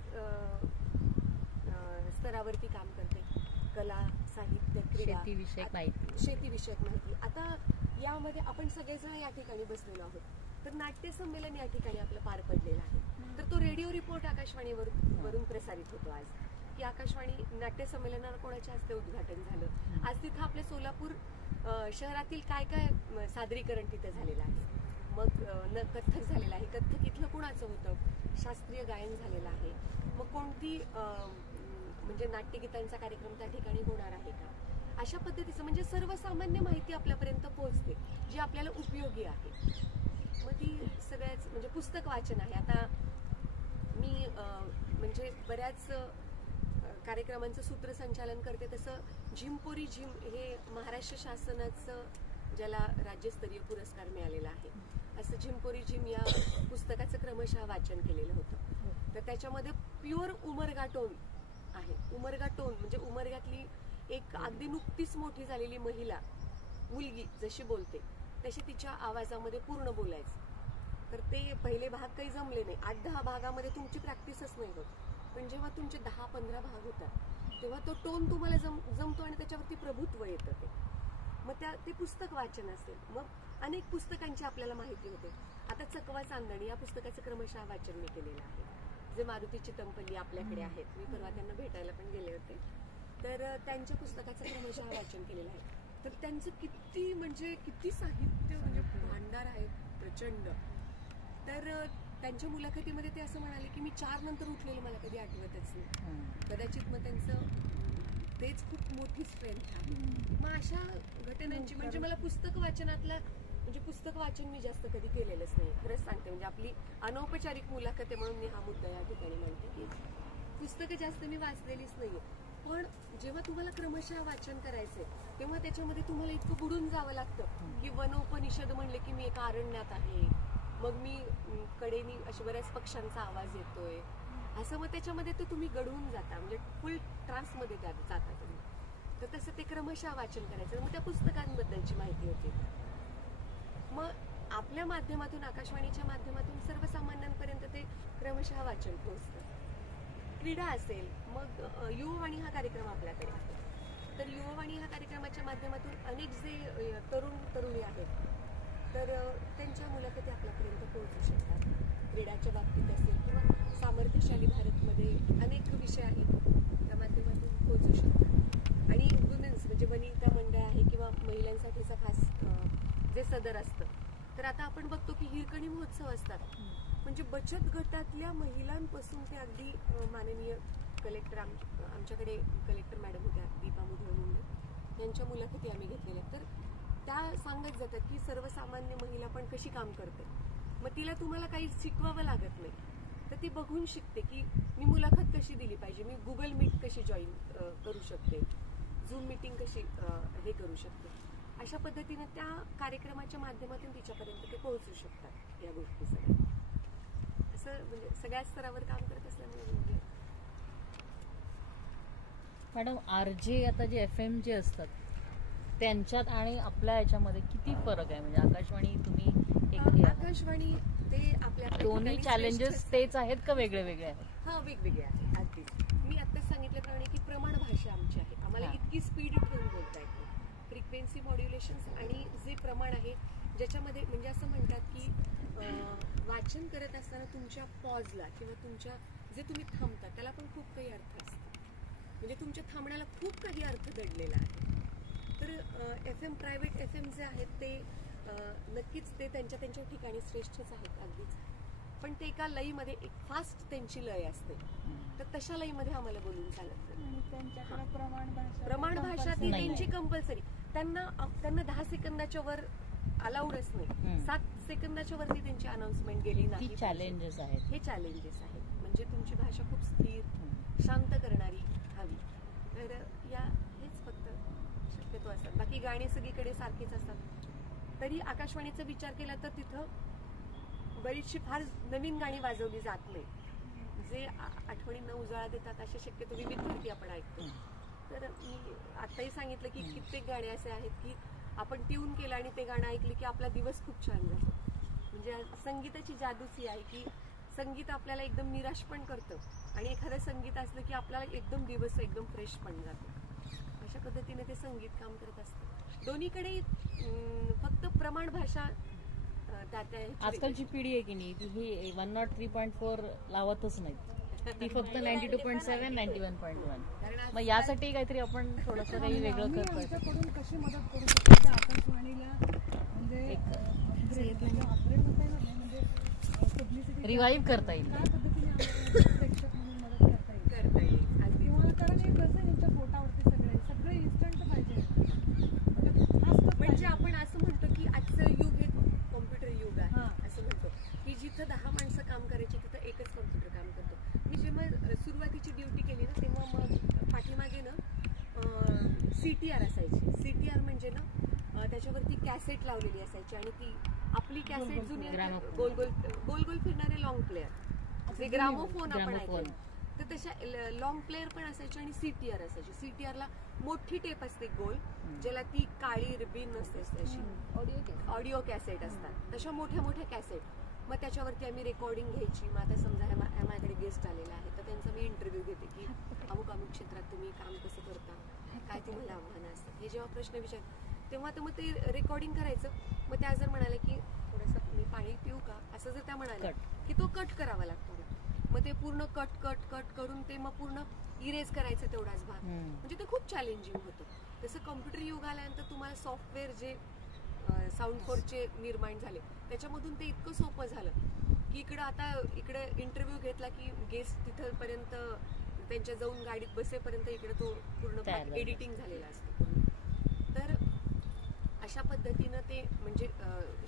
स्तरावरती काम करते. कला, साहित्य, क्रीडा, शेतीविषयक माहिती. आता यामध्ये आपण सगळेजण या ठिकाणी बसलेलो आहोत, तर नाट्य संमेलन या ठिकाणी आपलं पार पडलेलं आहे. तर तो रेडिओ रिपोर्ट आकाशवाणीवरून प्रसारित होतो आज, की आकाशवाणी नाट्य संमेलनाला कोणाच्या हस्ते उद्घाटन झालं, आज तिथं आपल्या सोलापूर शहरातील काय काय सादरीकरण तिथं झालेलं आहे. मग कथ्थक झालेलं आहे, कथ्थक इथलं कुणाचं होतं, शास्त्रीय गायन झालेलं आहे. मग कोणती म्हणजे नाट्यगीतांचा कार्यक्रम त्या ठिकाणी होणार आहे का, अशा पद्धतीचं म्हणजे सर्वसामान्य माहिती आपल्यापर्यंत पोहोचते जी आपल्याला उपयोगी आहे. मग ती सगळ्याच म्हणजे पुस्तक वाचन आहे. आता मी म्हणजे बऱ्याच कार्यक्रमांचं सूत्रसंचालन करते, तसं झिमपोरी झिम हे महाराष्ट्र शासनाचं ज्याला राज्यस्तरीय पुरस्कार मिळालेला आहे, असं झिमपोरी झिम या पुस्तकाचं क्रमशः वाचन केलेलं होतं. तर त्याच्यामध्ये प्युअर उमरगा टोन आहे. उमरगा टोन म्हणजे उमरग्यातली एक अगदी नुकतीच मोठी झालेली महिला मुलगी जशी बोलते तशी तिच्या आवाजामध्ये पूर्ण बोलायचं. तर ते पहिले भाग काही जमले नाही. 8-10 भागामध्ये तुमची प्रॅक्टिसच नाही होत. पण जेव्हा तुमचे 10-15 भाग होतात तेव्हा तो टोन तुम्हाला जमतो आणि त्याच्यावरती प्रभुत्व येतं. मग ते पुस्तक वाचन असेल, मग अनेक पुस्तकांची आपल्याला माहिती होते. आता चकवा चांदणी या पुस्तकाचं क्रमशः वाचन मी केलेलं आहे. जे मारुती चितमपल्ली आपल्याकडे आहेत, मी परवा त्यांना भेटायला पण गेले होते, तर त्यांच्या पुस्तकाचं क्रमशः वाचन केलेलं आहे. तर त्यांचं किती साहित्य म्हणजे भांडार आहे प्रचंड. तर त्यांच्या मुलाखतीमध्ये ते असं म्हणाले की मी 4 नंतर उठलेलं मला कधी आठवतच नाही. कदाचित मग त्यांचं तेच खूप मोठी स्ट्रेंथ आहे. मग अशा घटनांची म्हणजे मला पुस्तक वाचनातला म्हणजे पुस्तक वाचन मी जास्त कधी केलेलंच नाही, खरंच सांगते. म्हणजे आपली अनौपचारिक मुलाखत आहे म्हणून मी हा मुद्दा या ठिकाणी मांडते की पुस्तकं जास्त मी वाचलेलीच नाहीये. पण जेव्हा तुम्हाला क्रमशः वाचन करायचंय तेव्हा त्याच्यामध्ये तुम्हाला इतकं बुडून जावं लागतं की वनोपनिषद म्हणले की मी एका अरण्यात आहे, मग मी कडेनी अशा बऱ्याच पक्ष्यांचा आवाज येतोय, असं मग त्याच्यामध्ये तो तुम्ही गढून जाता, म्हणजे फुल ट्रान्समध्ये जाता तुम्ही. तर तसं ते क्रमशः वाचन करायचं. मग त्या पुस्तकांबद्दलची माहिती होती. मग आपल्या माध्यमातून, आकाशवाणीच्या माध्यमातून सर्वसामान्यांपर्यंत ते क्रमशः वाचन पोहोचतं. क्रीडा असेल, मग युववाणी हा कार्यक्रम आपल्याकडे आहे. तर युववाणी ह्या कार्यक्रमाच्या माध्यमातून अनेक जे तरुणी आहेत तर त्यांच्या मुलाखती आपल्यापर्यंत पोहोचू शकतात. क्रीडाच्या बाबतीत असेल किंवा सामर्थ्यशाली भारतमध्ये अनेक विषय आहेत त्या माध्यमातून पोहोचू शकतात. आणि वुमेन्स म्हणजे वनिता मंडळ आहे किंवा महिलांसाठीचा खास जे सदर असतं. तर आता आपण बघतो की हिरकणी महोत्सव असतात, म्हणजे बचत गटातल्या महिलांपासून ते अगदी माननीय कलेक्टर आमच्याकडे कलेक्टर मॅडम होत्या दीपा मुधोळ मुंडे, यांच्या मुलाखती आम्ही घेतलेल्या. तर त्या सांगत जातात की सर्वसामान्य महिला पण कशी काम करते. मग तिला तुम्हाला काही शिकवावं लागत नाही, तर ती बघून शिकते की मी मुलाखत कशी दिली पाहिजे, मी गुगल मीट कशी जॉईन करू शकते, झूम मीटिंग कशी हे करू शकते. अशा पद्धतीने त्या कार्यक्रमाच्या माध्यमातून तिच्यापर्यंत ते पोहोचू शकतात या गोष्टी सगळ्या. असं म्हणजे सगळ्या स्तरावर काम करत असल्यामुळे म्हणजे मॅडम RJ आता जे FM जे असतात त्यांच्यात आणि आपल्या याच्यामध्ये किती फरक आहे? म्हणजे आकाशवाणी तुम्ही आकाशवाणी ते आपल्या दोन्ही चॅलेंजेस तेच आहेत का वेगळे वेगळे आहेत? हा, वेगवेगळे आहेत. अगदीच मी आत्ताच सांगितल्याप्रमाणे की प्रमाण भाषा आमची आहे, आम्हाला इतकी स्पीड ठेवून बोलता येते. फ्रिक्वेन्सी मॉड्युलेशन्स आणि जे प्रमाण आहे ज्याच्यामध्ये म्हणजे असं म्हणतात की वाचन करत असताना तुमच्या पॉजला किंवा तुमच्या जे तुम्ही थांबता त्याला पण खूप काही अर्थ असतो. म्हणजे तुमच्या थांबण्याला खूप काही अर्थ दडलेला आहे. तर FM प्रायव्हेट FM जे आहेत ते नक्कीच ते त्यांच्या ठिकाणी श्रेष्ठच आहेत अगदीच. पण ते एका लईमध्ये एक फास्ट त्यांची लय असते, तर तशा लईमध्ये आम्हाला बोलून चालत नाही. आणि त्यांच्याकडे प्रमाण भाषा ती त्यांची कंपल्सरी. त्यांना 10 सेकंदाच्या वर अलाउडच नाही. 7 सेकंदाच्या वरती त्यांची अनाउन्समेंट गेली नाही. चॅलेंजेस आहेत, हे चॅलेंजेस आहेत. म्हणजे तुमची भाषा खूप स्थिर शांत करणारी हवी. तर हेच फक्त शक्यतो असतात. बाकी गाणी सगळीकडे सारखीच असतात. तरी आकाशवाणीचा विचार केला तर तिथं बरीचशी फार नवीन गाणी वाजवली जात नाही. जे आठवणींना उजाळा देतात असे शक्यतो विविध कृती आपण ऐकतो. तर मी आताही सांगितलं की कित्येक गाणे असे आहेत की आपण ट्यून केलं आणि ते गाणं ऐकलं की आपला दिवस खूप छान जातो. म्हणजे संगीताची जादूच ही आहे की संगीत आपल्याला एकदम निराश पण करतं आणि एखादं संगीत असलं की आपल्याला एकदम दिवस एकदम फ्रेश पण जातो. अशा पद्धतीने ते संगीत काम करत असतं. दोन्हीकडे फक्त प्रमाण भाषा आजकालची पिढी आहे की नाही ती ही 103.4 लावतच नाही, ती फक्त 92.7 91.1. मग यासाठी काहीतरी आपण थोडंसं काही वेगळं करतो. आमच्याकडून कशी मदत करू शकतो त्या आकाशवाणीला म्हणजे रिवाईव्ह करता येईल, त्या पद्धतीने आम्हाला प्रेक्षक म्हणून मदत करता येईल. किंवा कारण एक कसं यांच्या पोटावरती सगळे इन्स्टंट पाहिजे. म्हणजे आपण असं म्हणतो की आजचं युग हे कॉम्प्युटर युग आहे असं म्हणतो की जिथं 10 माणसं काम करायची तिथं एकच कॉम्प्युटर काम करतो. मी जेव्हा सुरुवातीची ड्युटी केली ना तेव्हा मग पाठीमागे ना CTR असायची. CTR म्हणजे ना त्याच्यावरती कॅसेट लावलेली असायची आणि ती आपली कॅसेट जुनी गोल गोल फिरणारे लॉंग प्लेअर जे ग्रामोफोन आपण ऐकतो. तर तशा लॉंग प्लेअर पण असायची आणि CTR असायची. CTRला मोठी टेप असते गोल, ज्याला ती काळी रिबीन असते अशी, ऑडिओ कॅसेट असतात, तशा मोठ्या मोठ्या कॅसेट. मग त्याच्यावरती आम्ही रेकॉर्डिंग घ्यायची. मग आता समजा माझ्याकडे गेस्ट आलेले आहेत तर त्यांचा मी इंटरव्ह्यू घेते की अमुक अमुक क्षेत्रात तुम्ही काम कसं करता, काय तुम्हाला आव्हानं असतात, हे जेव्हा प्रश्न विचार तेव्हा तर मग ते रेकॉर्डिंग करायचं. मग त्या जर म्हणाल्या की थोडंसं मी पाणी पिऊ का, असं जर त्या म्हणाल्या की तो कट करावा लागतो. मग ते पूर्ण कट करून ते मग पूर्ण इरेज करायचं तेवढाच भाग. म्हणजे ते खूप चॅलेंजिंग होतं. जसं कॉम्प्युटर युग आल्यानंतर तुम्हाला सॉफ्टवेअर जे साऊंड फोरचे निर्माण झाले त्याच्यामधून ते इतकं सोपं झालं की इकडे इंटरव्ह्यू घेतला की गेस्ट तिथपर्यंत त्यांच्या जाऊन गाडीत बसेपर्यंत इकडे तो पूर्ण एडिटिंग झालेला असतो. तर अशा पद्धतीनं ते म्हणजे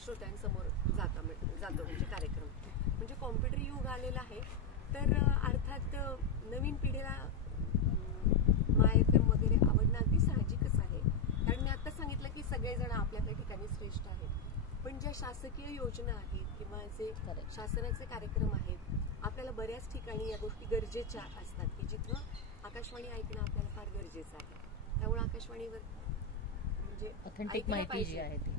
श्रोत्यांसमोर जातो म्हणजे कार्यक्रम. म्हणजे कॉम्प्युटर युग आलेला आहे. तर अर्थात नवीन पिढीला माय FM वगैरे आवडणं अगदी साहजिकच आहे. कारण मी आता सांगितलं की सगळेजण आपल्या ठिकाणी श्रेष्ठ आहेत. पण ज्या शासकीय योजना आहेत किंवा जे शासनाचे कार्यक्रम आहेत, आपल्याला बऱ्याच ठिकाणी या गोष्टी गरजेच्या असतात की जिथं आकाशवाणी ऐकणं आपल्याला फार गरजेचं आहे. त्यामुळे आकाशवाणीवर म्हणजे ऑथेंटिक माहिती जी आहे ती.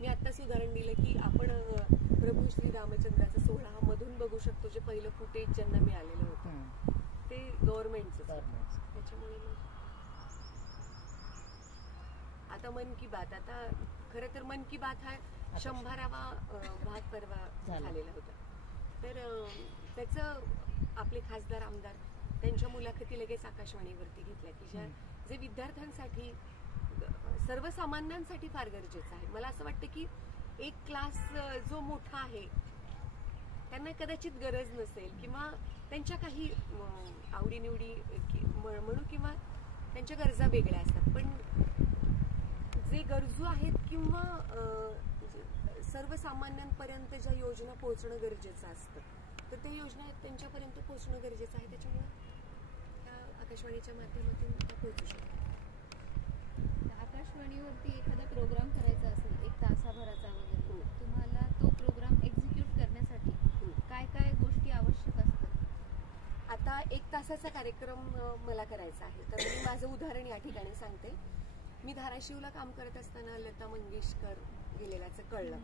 मी आत्ताच उदाहरण दिलं की आपण प्रभू श्री रामचंद्राचा सोहळा हा मधून बघू शकतो. जे पहिलं फुटेज ज्यांना मिळालेलं होतं ते गव्हर्नमेंटचं. त्याच्यामुळे आता मन की बात, आता खरं तर मन की बात हा 100वा भाग परवा झालेला होता. तर त्याचं आपले खासदार आमदार त्यांच्या मुलाखती लगेच आकाशवाणीवरती घेतल्या की जे विद्यार्थ्यांसाठी सर्वसामान्यांसाठी फार गरजेचं आहे. मला असं वाटतं की एक क्लास जो मोठा आहे त्यांना कदाचित गरज नसेल किंवा त्यांच्या काही आवडीनिवडी म्हणू किंवा त्यांच्या गरजा वेगळ्या असतात. पण जे गरजू आहेत किंवा सर्वसामान्यांपर्यंत ज्या योजना पोहोचणं गरजेचं असतं तर त्या योजना त्यांच्यापर्यंत पोहोचणं गरजेचं आहे. त्याच्यामुळे त्या आकाशवाणीच्या माध्यमातून त्या पोहोचू शकतात. आकाशवाणीवरती एखादा प्रोग्राम करायचा असेल 1 तासाभराचा वगैरे, तुम्हाला तो प्रोग्राम एक्झिक्यूट करण्यासाठी काय काय गोष्टी आवश्यक असतात? आता 1 तासाचा कार्यक्रम मला करायचा आहे तर मी माझं उदाहरण या ठिकाणी सांगते. मी धाराशिवला काम करत असताना लता मंगेशकर गेलेल्याचं कळलं.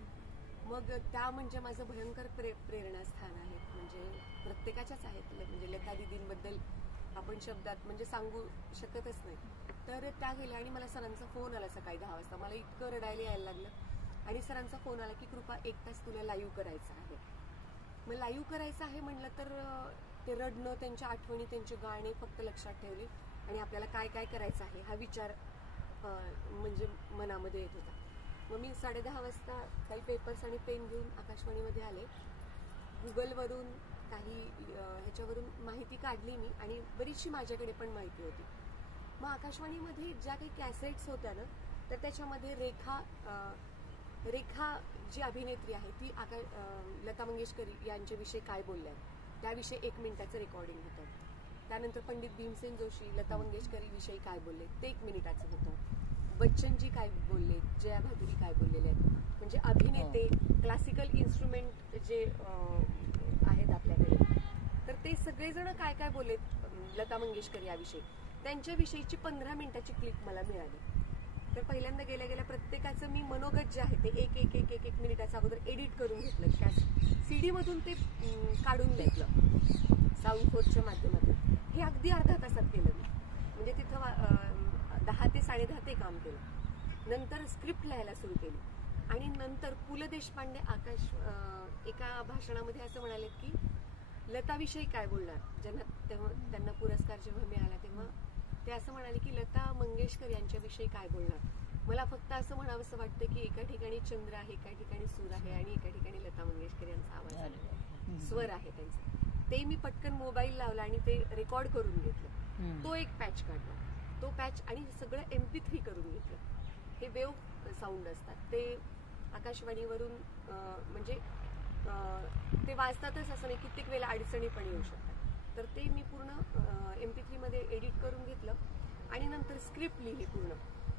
मग त्या म्हणजे माझं भयंकर प्रेरणास्थान आहे. म्हणजे प्रत्येकाच्याच आहेत. म्हणजे लता दीदींबद्दल आपण शब्दात म्हणजे सांगू शकतच नाही. तर त्या गेल्या आणि मला सरांचा फोन आला सकाळी 10 वाजता. मला इतकं रडायला यायला लागलं आणि सरांचा फोन आला की कृपा 1 तास तुला लाईव्ह करायचं आहे. मग लाईव्ह करायचं आहे म्हणलं तर ते रडणं, त्यांच्या आठवणी, त्यांचे गाणे फक्त लक्षात ठेवली आणि आपल्याला काय काय करायचं आहे हा विचार म्हणजे मनामध्ये येत होता. मग मी 10:30 वाजता काही पेपर्स आणि पेन घेऊन आकाशवाणीमध्ये आले. गुगलवरून काही ह्याच्यावरून माहिती काढली मी आणि बरीचशी माझ्याकडे पण माहिती होती. मग आकाशवाणीमध्ये ज्या काही कॅसेट्स होत्या ना तर त्याच्यामध्ये रेखा जी अभिनेत्री आहे ती लता मंगेशकर यांच्याविषयी काय बोलल्या त्याविषयी 1 मिनिटाचं रेकॉर्डिंग होतं. त्यानंतर पंडित भीमसेन जोशी लता मंगेशकर विषयी काय बोलले ते 1 मिनिटाचं होतं. बच्चनजी काय बोलले, जया भादुरी काय बोललेले आहेत, म्हणजे अभिनेते, क्लासिकल इन्स्ट्रुमेंट जे आहेत आपल्याकडे तर ते सगळेजण काय काय बोलले लता मंगेशकर याविषयी त्यांच्याविषयीची 15 मिनिटाची क्लिप मला मिळाली. तर पहिल्यांदा गेल्या गेल्या प्रत्येकाचं मी मनोगत जे आहे ते एक मिनिटाच्या अगोदर एडिट करून घेतलं. त्या CD मधून ते काढून घेतलं साऊंड फोरच्या माध्यमातून. हे अगदी अर्धा तासात केलं मी. म्हणजे तिथं 10 ते 10:30 ते काम केलं. नंतर स्क्रिप्ट लिहायला सुरू केली आणि नंतर पु ल देशपांडे एका भाषणामध्ये असं म्हणाले की लताविषयी काय बोलणार. त्यांना पुरस्कार जेव्हा मिळाला तेव्हा ते असं म्हणाले की लता मंगेशकर यांच्याविषयी काय बोलणार. मला फक्त असं म्हणावंसं वाटतं की एका ठिकाणी चंद्र आहे, एका ठिकाणी सूर आहे आणि एका ठिकाणी लता मंगेशकर यांचा आवाज आहे, स्वर आहे त्यांचा. ते मी पटकन मोबाईल लावला आणि ते रेकॉर्ड करून घेतलं. तो एक पॅच काढला. तो पॅच आणि सगळं MP3 करून घेतलं. हे वेव्ह साऊंड असतात ते आकाशवाणीवरून म्हणजे ते वाजतातच असं नाही, कित्येक वेळेला अडचणी पण येऊ शकतात. तर ते मी पूर्ण MP3 मध्ये एडिट करून घेतलं आणि नंतर स्क्रिप्ट लिहिली पूर्ण.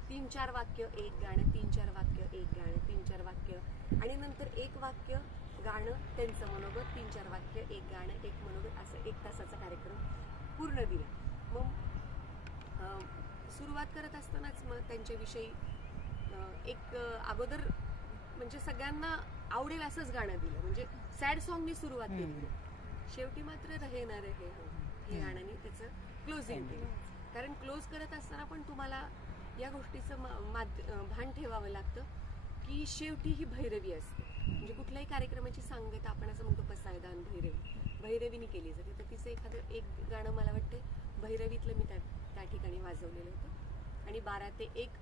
3-4 वाक्य एक गाणं, 3-4 वाक्य एक गाणं, 3-4 वाक्य आणि नंतर एक वाक्य गाणं, त्यांचं मनोगत, 3-4 वाक्य, एक गाणं, एक मनोगत, असं 1 तासाचा कार्यक्रम पूर्ण दिला. मग सुरुवात करत असतानाच मग त्यांच्याविषयी एक अगोदर म्हणजे सगळ्यांना आवडेल असंच गाणं दिलं, म्हणजे सॅड सॉन्गनी सुरुवात केली. शेवटी मात्र रहे ना रहे हो हे गाण्याने त्याचं क्लोजिंग केलं. कारण क्लोज करत असताना पण तुम्हाला या गोष्टीचं भान ठेवावं लागतं की शेवटी ही भैरवी असते. म्हणजे कुठल्याही कार्यक्रमाची सांगता आपण असं म्हणतो पसायदान भैरवीने केली जाते. तर तिचं एक गाणं मला वाटतं भैरवीतलं मी त्या ठिकाणी वाजवलेलं होतं. आणि 12 ते 1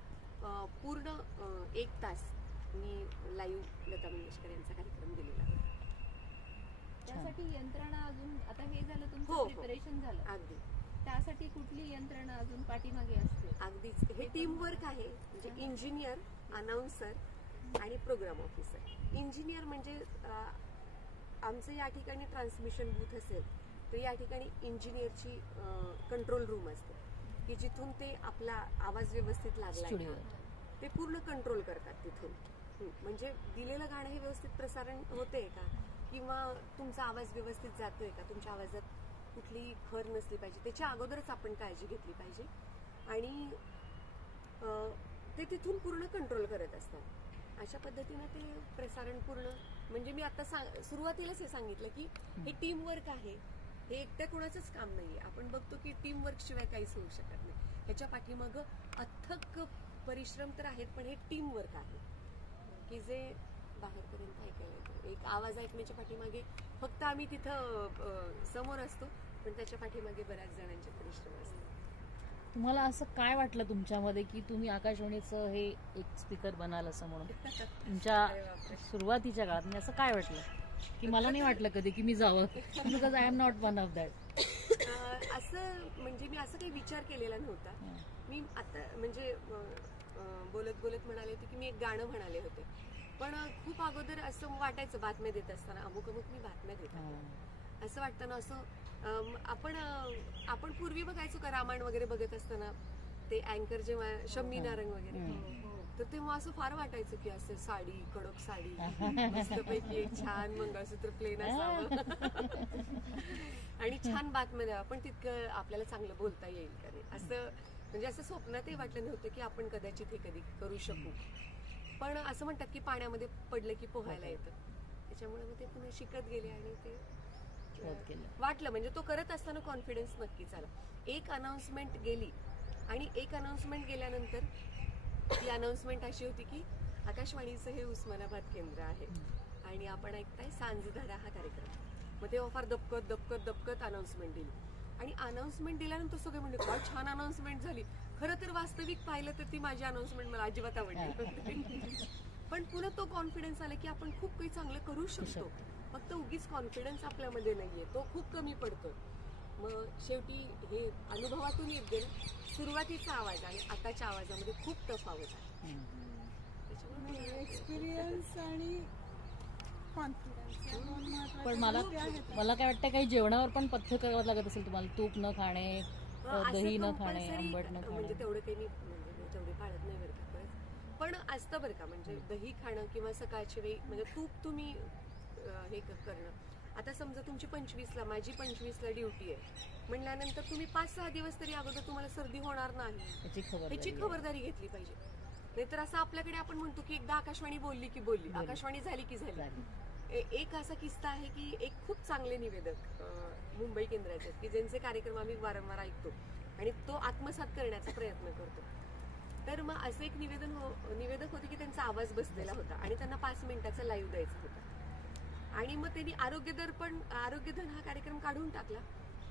पूर्ण 1 तास मी लाईव्ह लता मंगेशकर यांचा कार्यक्रम दिलेला होता. त्यासाठी यंत्रणा अजून, आता हे झालं हो, तुमचं हो. प्रिपरेशन झालं, अगदी त्यासाठी कुठली यंत्रणा अजून पाठीमागे असते? अगदीच हे टीम वर्क आहे. म्हणजे इंजिनियर, अनाउन्सर आणि प्रोग्राम ऑफिसर. इंजिनियर म्हणजे आमचं या ठिकाणी ट्रान्समिशन बूथ असेल तर या ठिकाणी इंजिनियरची कंट्रोल रूम असते की जिथून ते आपला आवाज व्यवस्थित लागला ते पूर्ण कंट्रोल करतात तिथून. म्हणजे दिलेलं गाणं हे व्यवस्थित प्रसारण होतंय का, किंवा तुमचा आवाज व्यवस्थित जातोय का, तुमच्या आवाजात कुठली खर नसली पाहिजे, त्याच्या अगोदरच आपण काळजी घेतली पाहिजे. आणि ते तिथून पूर्ण कंट्रोल करत असतात. अशा पद्धतीनं ते प्रसारण पूर्ण, म्हणजे मी आता सुरुवातीलाच हे सांगितलं की हे टीम वर्क आहे. हे एकट्या कोणाचंच काम नाहीये. आपण बघतो की टीम वर्क शिवाय काहीच होऊ शकत नाही. ह्याच्या पाठीमागं अथक परिश्रम तर आहेत, पण हे टीम वर्क आहे की जे बाहेरपर्यंत ऐकायला येतं. एक आवाज ऐकण्याच्या पाठीमागे फक्त आम्ही तिथं समोर असतो, पण त्याच्या पाठीमागे बऱ्याच जणांचे परिश्रम असतात. तुम्हाला असं काय वाटलं तुमच्यामध्ये की तुम्ही आकाशवाणीचं हे एक स्पीकर बनाल असं म्हणून तुमच्या सुरुवातीच्या काळात? म्हणजे असं काय वाटलं की मला नाही वाटलं कधी की मी जावं, because I am not one of that. असं म्हणजे मी असं काही विचार केलेला नव्हता. मी आता म्हणजे बोलत बोलत म्हणाले होते की मी एक गाणं म्हणाले होते, पण खूप अगोदर असं वाटायचं बातम्या देत असताना अमुक मी बातम्या देत असं वाटतं ना. असं आपण पूर्वी बघायचो का रामायण वगैरे बघत असताना ते अँकर जेव्हा शम्मी नारंग वगैरे, तर तेव्हा असं फार वाटायचं की असं साडी, कडक साडी, मस्तपैकी एक छान मंगळसूत्र प्लेन असावं आणि छान बातम्या द्यावा, पण तितकं आपल्याला चांगलं बोलता येईल का नाही असं. म्हणजे असं स्वप्नातही वाटलं नव्हतं की आपण कदाचित हे कधी करू शकू. पण असं म्हणतात की पाण्यामध्ये पडलं की पोहायला येतं. त्याच्यामुळे मग ते पुन्हा शिकत गेले आणि ते वाटलं. म्हणजे तो करत असताना कॉन्फिडन्स नक्कीच आला. एक अनाउन्समेंट गेली आणि एक अनाउन्समेंट गेल्यानंतर ती अनाउन्समेंट अशी होती की आकाशवाणीचं हे उस्मानाबाद केंद्र आहे आणि आपण ऐकताय सांजधारा हा कार्यक्रम. मग तेव्हा फार दबकत अनाउन्समेंट दिली. आणि अनाउन्समेंट दिल्यानंतर सगळे म्हणजे काय छान अनाउन्समेंट झाली. खरं तर वास्तविक पाहिलं तर ती माझी अनाउन्समेंट मला अजिबात आवडली. पण पुन्हा तो कॉन्फिडन्स आला की आपण खूप काही चांगलं करू शकतो. फक्त उगीच कॉन्फिडन्स आपल्यामध्ये नाहीये, तो खूप कमी पडतो. मग शेवटी हे अनुभवातून येत गेलं. सुरुवातीचा आवाज आणि आताच्या आवाजामध्ये खूप तफावत आहे. त्याच्यामुळे एक्सपिरियन्स आणि कॉन्फिडन्स. पण मला काय वाटतं काही जेवणावर पण पथ्य करावं लागत असेल तुम्हाला? तूप न खाणे, दही न खाणे, आंबट न खाणे. म्हणजे तेवढं काही म्हणजे तेवढे पाळत नाही बरं का. पण असतं बरं का, म्हणजे दही खाणं किंवा सकाळच्या वेळी म्हणजे तूप तुम्ही हे करणं. आता समजा तुमची 25ला, माझी 25ला ड्युटी आहे म्हणल्यानंतर तुम्ही 5-6 दिवस तरी अगोदर तुम्हाला सर्दी होणार नाही ह्याची खबरदारी घेतली पाहिजे. नाहीतर असं आपल्याकडे आपण म्हणतो की एकदा आकाशवाणी बोलली की बोलली, आकाशवाणी झाली की झाली. एक असा किस्सा आहे की एक खूप चांगले निवेदक मुंबई केंद्राचे की ज्यांचे कार्यक्रम आम्ही वारंवार ऐकतो आणि तो आत्मसात करण्याचा प्रयत्न करतो. तर मग असं एक निवेदक होते की त्यांचा आवाज बसलेला होता आणि त्यांना 5 मिनिटाचा लाईव्ह द्यायचा होता. आणि मग त्यांनी आरोग्यधन हा कार्यक्रम काढून टाकला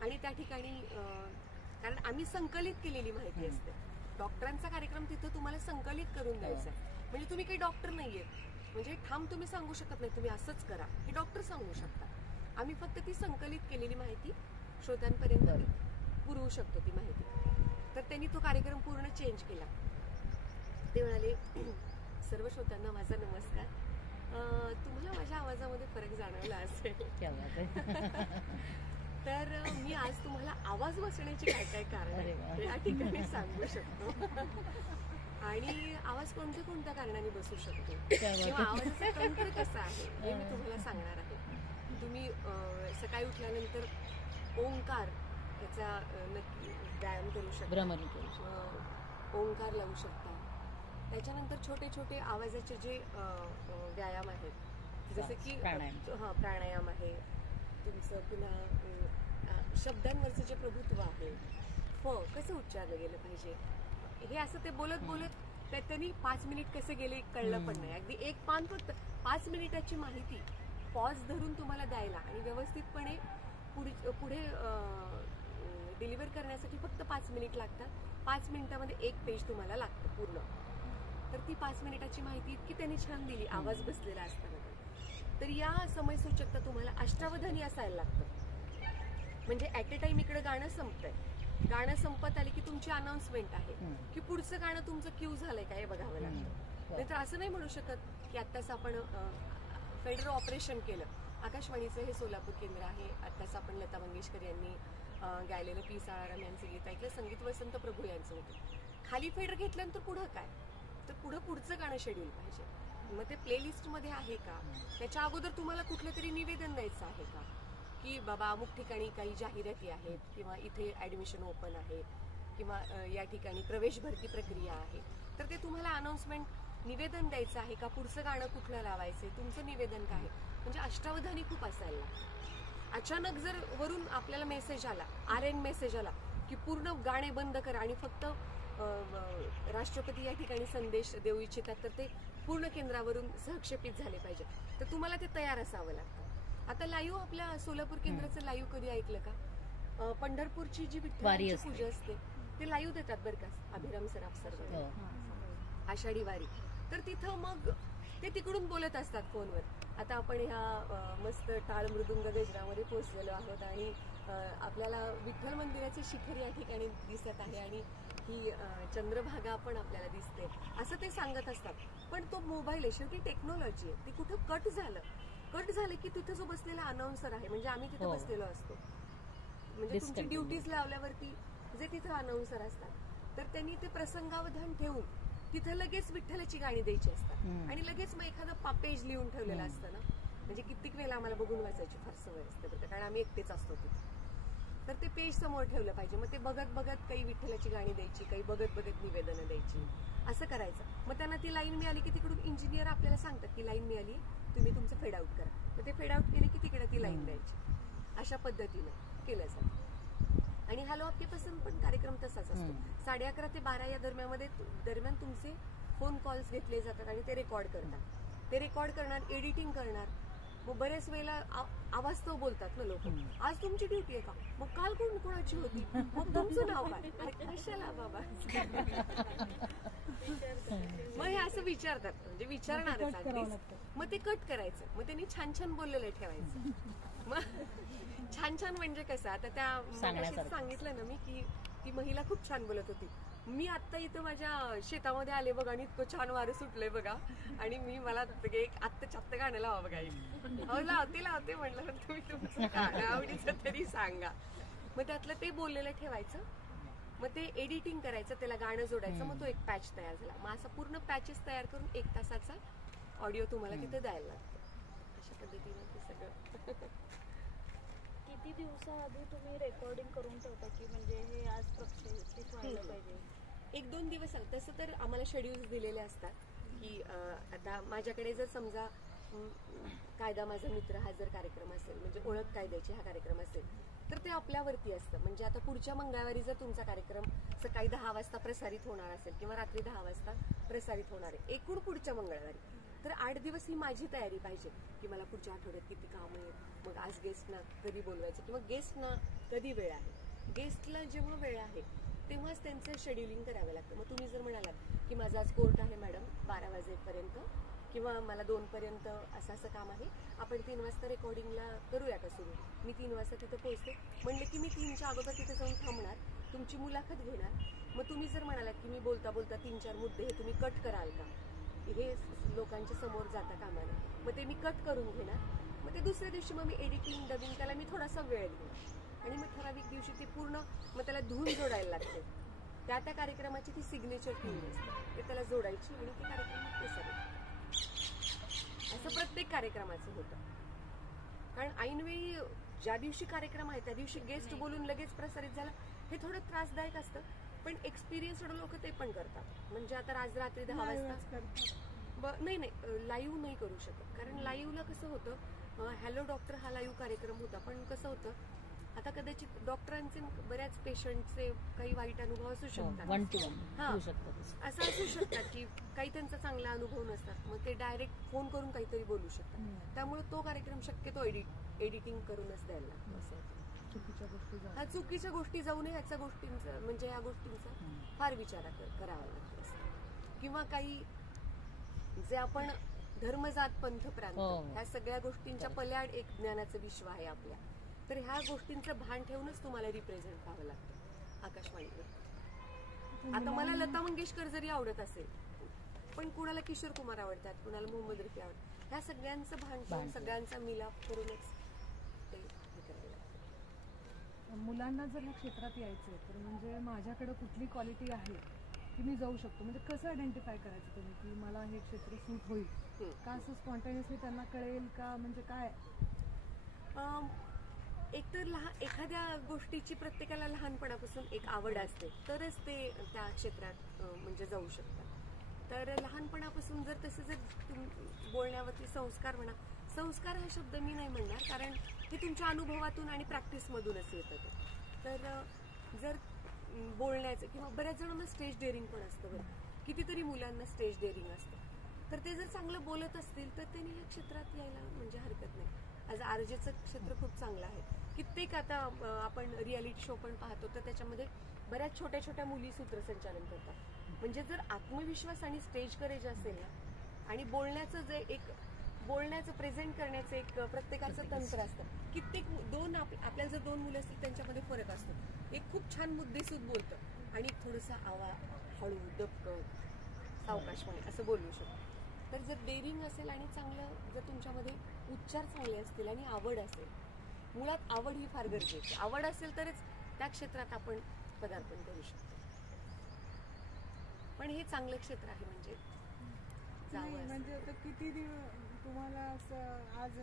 आणि त्या ठिकाणी कारण आम्ही संकलित केलेली माहिती असते. डॉक्टरांचा कार्यक्रम तिथं तुम्हाला संकलित करून द्यायचा आहे. म्हणजे तुम्ही काही डॉक्टर नाहीये, म्हणजे ठाम तुम्ही सांगू शकत नाही तुम्ही असंच करा, हे डॉक्टर सांगू शकतात. आम्ही फक्त ती संकलित केलेली माहिती श्रोत्यांपर्यंत पुरवू शकतो ती माहिती. तर त्यांनी तो कार्यक्रम पूर्ण चेंज केला. ते म्हणाले, सर्व श्रोत्यांना माझा नमस्कार. तुम्हाला माझ्या आवाजामध्ये फरक जाणवला असेल तर मी आज तुम्हाला आवाज बसण्याची काय काय कारण या ठिकाणी सांगू शकतो. आणि आवाज कोणत्या कोणत्या कारणाने बसू शकतो किंवा आवाजाचा तंत्र कसा आहे हे मी तुम्हाला सांगणार आहे. तुम्ही सकाळी उठल्यानंतर ओंकार याचा नक्की व्यायाम करू शकता, भ्रमरी करू शकता. ओंकार लावू शकता. त्याच्यानंतर छोटे छोटे आवाजाचे जे व्यायाम आहेत जसे की प्राणायाम आहे तुमचं, पुन्हा शब्दांवरचं जे प्रभुत्व आहे, कसं उच्चारलं गेलं पाहिजे हे असं ते बोलत बोलत त्यांनी 5 मिनिट कसे गेले कळलं पण नाही. अगदी एक पान फक्त 5 मिनिटाची माहिती पॉज धरून तुम्हाला द्यायला आणि व्यवस्थितपणे पुढे डिलिव्हर करण्यासाठी फक्त 5 मिनिट लागतात. 5 मिनिटामध्ये एक पेज तुम्हाला लागतं पूर्ण. तर ती 5 मिनिटाची माहिती इतकी त्यांनी छान दिली आवाज बसलेला असताना. तर या समयसूचकता तुम्हाला अष्टावधानी असायला लागतं. म्हणजे ऍट अ टाइम इकडे गाणं संपतंय, गाणं संपत आले की तुमची अनाउन्समेंट आहे की पुढचं गाणं तुमचं क्यू झालंय का हे बघावं लागतं. नाहीतर असं नाही म्हणू शकत की आत्ताच आपण फेडरल ऑपरेशन केलं. आकाशवाणीचं हे सोलापूर केंद्र आहे. आत्ताच आपण लता मंगेशकर यांनी गायलेलं पी साळाराम यांचं गीत ऐकलं, संगीत वसंत प्रभू यांचं होतं. खाली फेडर घेतल्यानंतर पुढं काय, तर पुढचं गाणं शेड्यूल पाहिजे. मग ते प्लेलिस्टमध्ये आहे का, त्याच्या अगोदर तुम्हाला कुठलं तरी निवेदन द्यायचं आहे का की बाबा अमुक ठिकाणी काही जाहिराती आहेत किंवा इथे ऍडमिशन ओपन आहे किंवा या ठिकाणी प्रवेश भरती प्रक्रिया आहे, तर ते तुम्हाला अनाउन्समेंट निवेदन द्यायचं आहे का, पुढचं गाणं कुठलं लावायचंय, तुमचं निवेदन काय आहे. म्हणजे अष्टावधानी खूप असायला. अचानक जर वरून आपल्याला मेसेज आला, RN मेसेज आला की पूर्ण गाणे बंद करा आणि फक्त राष्ट्रपती या ठिकाणी संदेश देऊ इच्छितात, तर ते पूर्ण केंद्रावरून सहक्षेपित झाले पाहिजे, तर तुम्हाला ते तयार असावं लागतं. आता लाईव्ह आपल्या सोलापूर केंद्राचं लाईव्ह कधी ऐकलं का? पंढरपूरची जी विठ्ठलाची पूजा असते ते लाईव्ह देतात बरं का, अभिराम सराफ सर आषाढी वारी. तर तिथं मग ते तिकडून बोलत असतात फोनवर. आता आपण ह्या मस्त टाळ मृदुंग गजरामध्ये पोहोचलेलो आहोत आणि आपल्याला विठ्ठल मंदिराचे शिखर या ठिकाणी दिसत आहे आणि ही चंद्रभागा पण आपल्याला दिसते असं ते सांगत असतात. पण तो मोबाईल आहे, शेवटी टेक्नॉलॉजी आहे, ती कुठं कट झालं की तिथं जो बसलेला अनाउन्सर आहे, म्हणजे आम्ही तिथं बसलेलो असतो, म्हणजे तुमची ड्युटीज लावल्यावरती जे तिथं अनाउन्सर असतात तर त्यांनी ते प्रसंगावधान ठेवून तिथं लगेच विठ्ठलाची गाणी द्यायची असतात आणि लगेच मग एखादं पेज लिहून ठेवलेलं असतं ना. म्हणजे कित्येक वेळेला आम्हाला बघून वाचायची फार सवय असते बरं, कारण आम्ही एकटेच असतो तिथे. तर ते पेज समोर ठेवलं पाहिजे. मग ते बघत बघत काही विठ्ठलाची गाणी द्यायची, काही बघत बघत निवेदनं द्यायची, असं करायचं. मग त्यांना ती लाईन मिळाली की तिकडून इंजिनियर आपल्याला सांगतात की लाईन मिळाली, तुम्ही तुमचं फेड आउट करा. मग ते फेड आउट केले की तिकडे ती लाईन द्यायची. अशा पद्धतीनं केलं जातं. आणि हॅलो आपके पसंत पण कार्यक्रम तसाच असतो. 11:30 ते 12 या दरम्यान तुमचे फोन कॉल्स घेतले जातात आणि ते रेकॉर्ड करतात. ते रेकॉर्ड करणार, एडिटिंग करणार. मग बऱ्याच वेळेला आवाज तो बोलतात ना लोक, आज तुमची ड्युटी आहे का, मग काल कोणाची होती, मग तुमचं नाव काय, अरे कशाला बाबा. मग हे असं विचारतात, म्हणजे विचारणारच अगदीच. मग ते कट करायचं, मग त्यांनी छान छान बोललेलं ठेवायचं. मग छान म्हणजे कसं, आता त्या सांगितलं ना मी की ती महिला खूप छान बोलत होती. मी आता इथं माझ्या शेतामध्ये आले बघा आणि इतकं छान वारं सुटलंय बघा आणि मला एक आत्ता गाणं लावा बघा. लावते म्हटलं, तुम्ही तुमचं गाणं आवडीचं तरी सांगा. मग त्यातलं ते बोललेलं ठेवायचं, मग ते एडिटिंग करायचं, त्याला गाणं जोडायचं, मग तो एक पॅच तयार झाला. मग असा पूर्ण पॅचेस तयार करून 1 तासाचा ऑडिओ तुम्हाला तिथे द्यायला लागतो. अशा पद्धतीने ते सगळं. किती दिवसाआधी तुम्ही रेकॉर्डिंग करून ठेवता की म्हणजे हे आज प्रक्षेपित व्हायला पाहिजे? 1-2 दिवस. तसं तर आम्हाला शेड्यूल्स दिलेले असतात की आता माझ्याकडे जर समजा कायदा माझा मित्र हा जर कार्यक्रम असेल, म्हणजे ओळख कायद्याची हा कार्यक्रम असेल, तर ते आपल्यावरती असतं. म्हणजे आता पुढच्या मंगळवारी जर तुमचा कार्यक्रम सकाळी 10 वाजता प्रसारित होणार असेल किंवा रात्री 10 वाजता प्रसारित होणार आहे, एकूण पुढच्या मंगळवारी, तर 8 दिवस ही माझी तयारी पाहिजे की मला पुढच्या आठवड्यात किती काम आहे, मग आज गेस्टना कधी बोलवायचं किंवा गेस्टना कधी वेळ आहे. गेस्टला जेव्हा वेळ आहे तेव्हाच त्यांचं शेड्युलिंग करावं लागतं. मग तुम्ही जर म्हणालात की माझा आज कोर्ट आहे मॅडम 12 वाजेपर्यंत किंवा मला 2 पर्यंत असं काम आहे, आपण 3 वाजता रेकॉर्डिंगला करूया का सुरू, मी 3 वाजता तिथे पोहोचते म्हणलं की मी 3च्या अगोदर तिथे जाऊन थांबणार, तुमची मुलाखत घेणार. मग तुम्ही जर म्हणालात की मी बोलता 3-4 मुद्दे हे तुम्ही कट कराल का, हे लोकांच्या समोर जाता कामा नये, मग ते मी कट करून घेणार. मग ते दुसऱ्या दिवशी मग मी एडिटिंग डबिंग त्याला मी थोडासा वेळ घेणार आणि मग ठराविक दिवशी ते पूर्ण मग त्याला धून जोडायला लागते. त्या कार्यक्रमाची ती सिग्नेचर ट्यून असते, ते त्याला जोडायची आणि ते कार्यक्रमात प्रसारित. असं प्रत्येक कार्यक्रमाचं होतं. कारण ऐनवेळी ज्या दिवशी कार्यक्रम आहे त्या दिवशी गेस्ट बोलून लगेच प्रसारित झालं हे थोडं त्रासदायक असतं. पण एक्सपिरियन्स्ड लोक ते पण करतात. म्हणजे आता आज रात्री 10 वाजता नाही लाईव्ह नाही करू शकत. कारण लाईव्हला कसं होतं, हॅलो डॉक्टर हा लाईव्ह कार्यक्रम होता, पण कसं होतं आता कदाचित डॉक्टरांचे बऱ्याच पेशंटचे काही वाईट अनुभव असू शकतात. असं असू शकतात की काही त्यांचा चांगला अनुभव नसतात, मग ते डायरेक्ट फोन करून काहीतरी बोलू शकतात. त्यामुळे तो कार्यक्रम शक्यतो एडिटिंग करूनच द्यायला लागतो. असं हा चुकीच्या गोष्टी जाऊ नये ह्याच्या गोष्टींचा म्हणजे ह्या गोष्टींचा फार विचार करावा लागतो. किंवा काही जे आपण धर्मजात पंथ प्रांत ह्या सगळ्या गोष्टींच्या पल्याड एक ज्ञानाचं विश्व आहे आपल्या. तर ह्या गोष्टींचं भान ठेवूनच तुम्हाला रिप्रेझेंट करावं लागतं आकाशवाणीवर. आता मला लता मंगेशकर जरी आवडत असेल, पण कुणाला किशोर कुमार आवडतात, कुणाला मोहम्मद रफी आवडतात, ह्या सगळ्यांचं भान ठेवून सगळ्यांचा मिलाप करूनच ते हे करावं लागतं. मुलांना जर ह्या क्षेत्रात यायचंय तर म्हणजे माझ्याकडे कुठली क्वालिटी आहे की मी जाऊ शकतो, म्हणजे कसं आयडेंटिफाय करायचं तुम्ही की मला हे क्षेत्र सूट होईल का? असं स्पॉन्टेनियसली त्यांना कळेल का? म्हणजे काय एकतर एखाद्या गोष्टीची प्रत्येकाला लहानपणापासून एक आवड असते तरच ते त्या क्षेत्रात म्हणजे जाऊ शकतात. तर लहानपणापासून जर तसं जर बोलण्यावरती संस्कार म्हणा, संस्कार हा शब्द मी नाही म्हणणार, कारण हे तुमच्या अनुभवातून आणि प्रॅक्टिसमधूनच येतं. तर जर बोलण्याचं किंवा बऱ्याच जणांना स्टेज डेअरिंग पण असतं बरं, कितीतरी मुलांना स्टेज डेअरिंग असतं, तर ते जर चांगलं बोलत असतील तर त्यांनी या क्षेत्रात यायला म्हणजे हरकत नाही. ॲज आरजेचं क्षेत्र खूप चांगलं आहे. कित्येक आता आपण रियालिटी शो पण पाहतो तर त्याच्यामध्ये बऱ्याच छोट्या छोट्या मुली सूत्रसंचालन करतात. म्हणजे जर आत्मविश्वास आणि स्टेज करेज असेल ना, आणि बोलण्याचं जे एक बोलण्याचं प्रेझेंट करण्याचं एक प्रत्येकाचं तंत्र असतं. कित्येक आपल्याला जर 2 मुलं असतील त्यांच्यामध्ये फरक असतो. एक खूप छान मुद्देसूद बोलतं आणि थोडंसं हळू दबकं सावकाशपणे असं बोलू शकतो. तर जर डेअरिंग असेल आणि चांगलं जर तुमच्यामध्ये उच्चार चांगले असतील आणि आवड असेल, मुळात आवड ही फार गरजेची. आवड असेल तरच त्या क्षेत्रात आपण पदार्पण करू शकतो. पण हे चांगलं क्षेत्र आहे म्हणजे म्हणजे आता किती दिवस तुम्हाला असं आज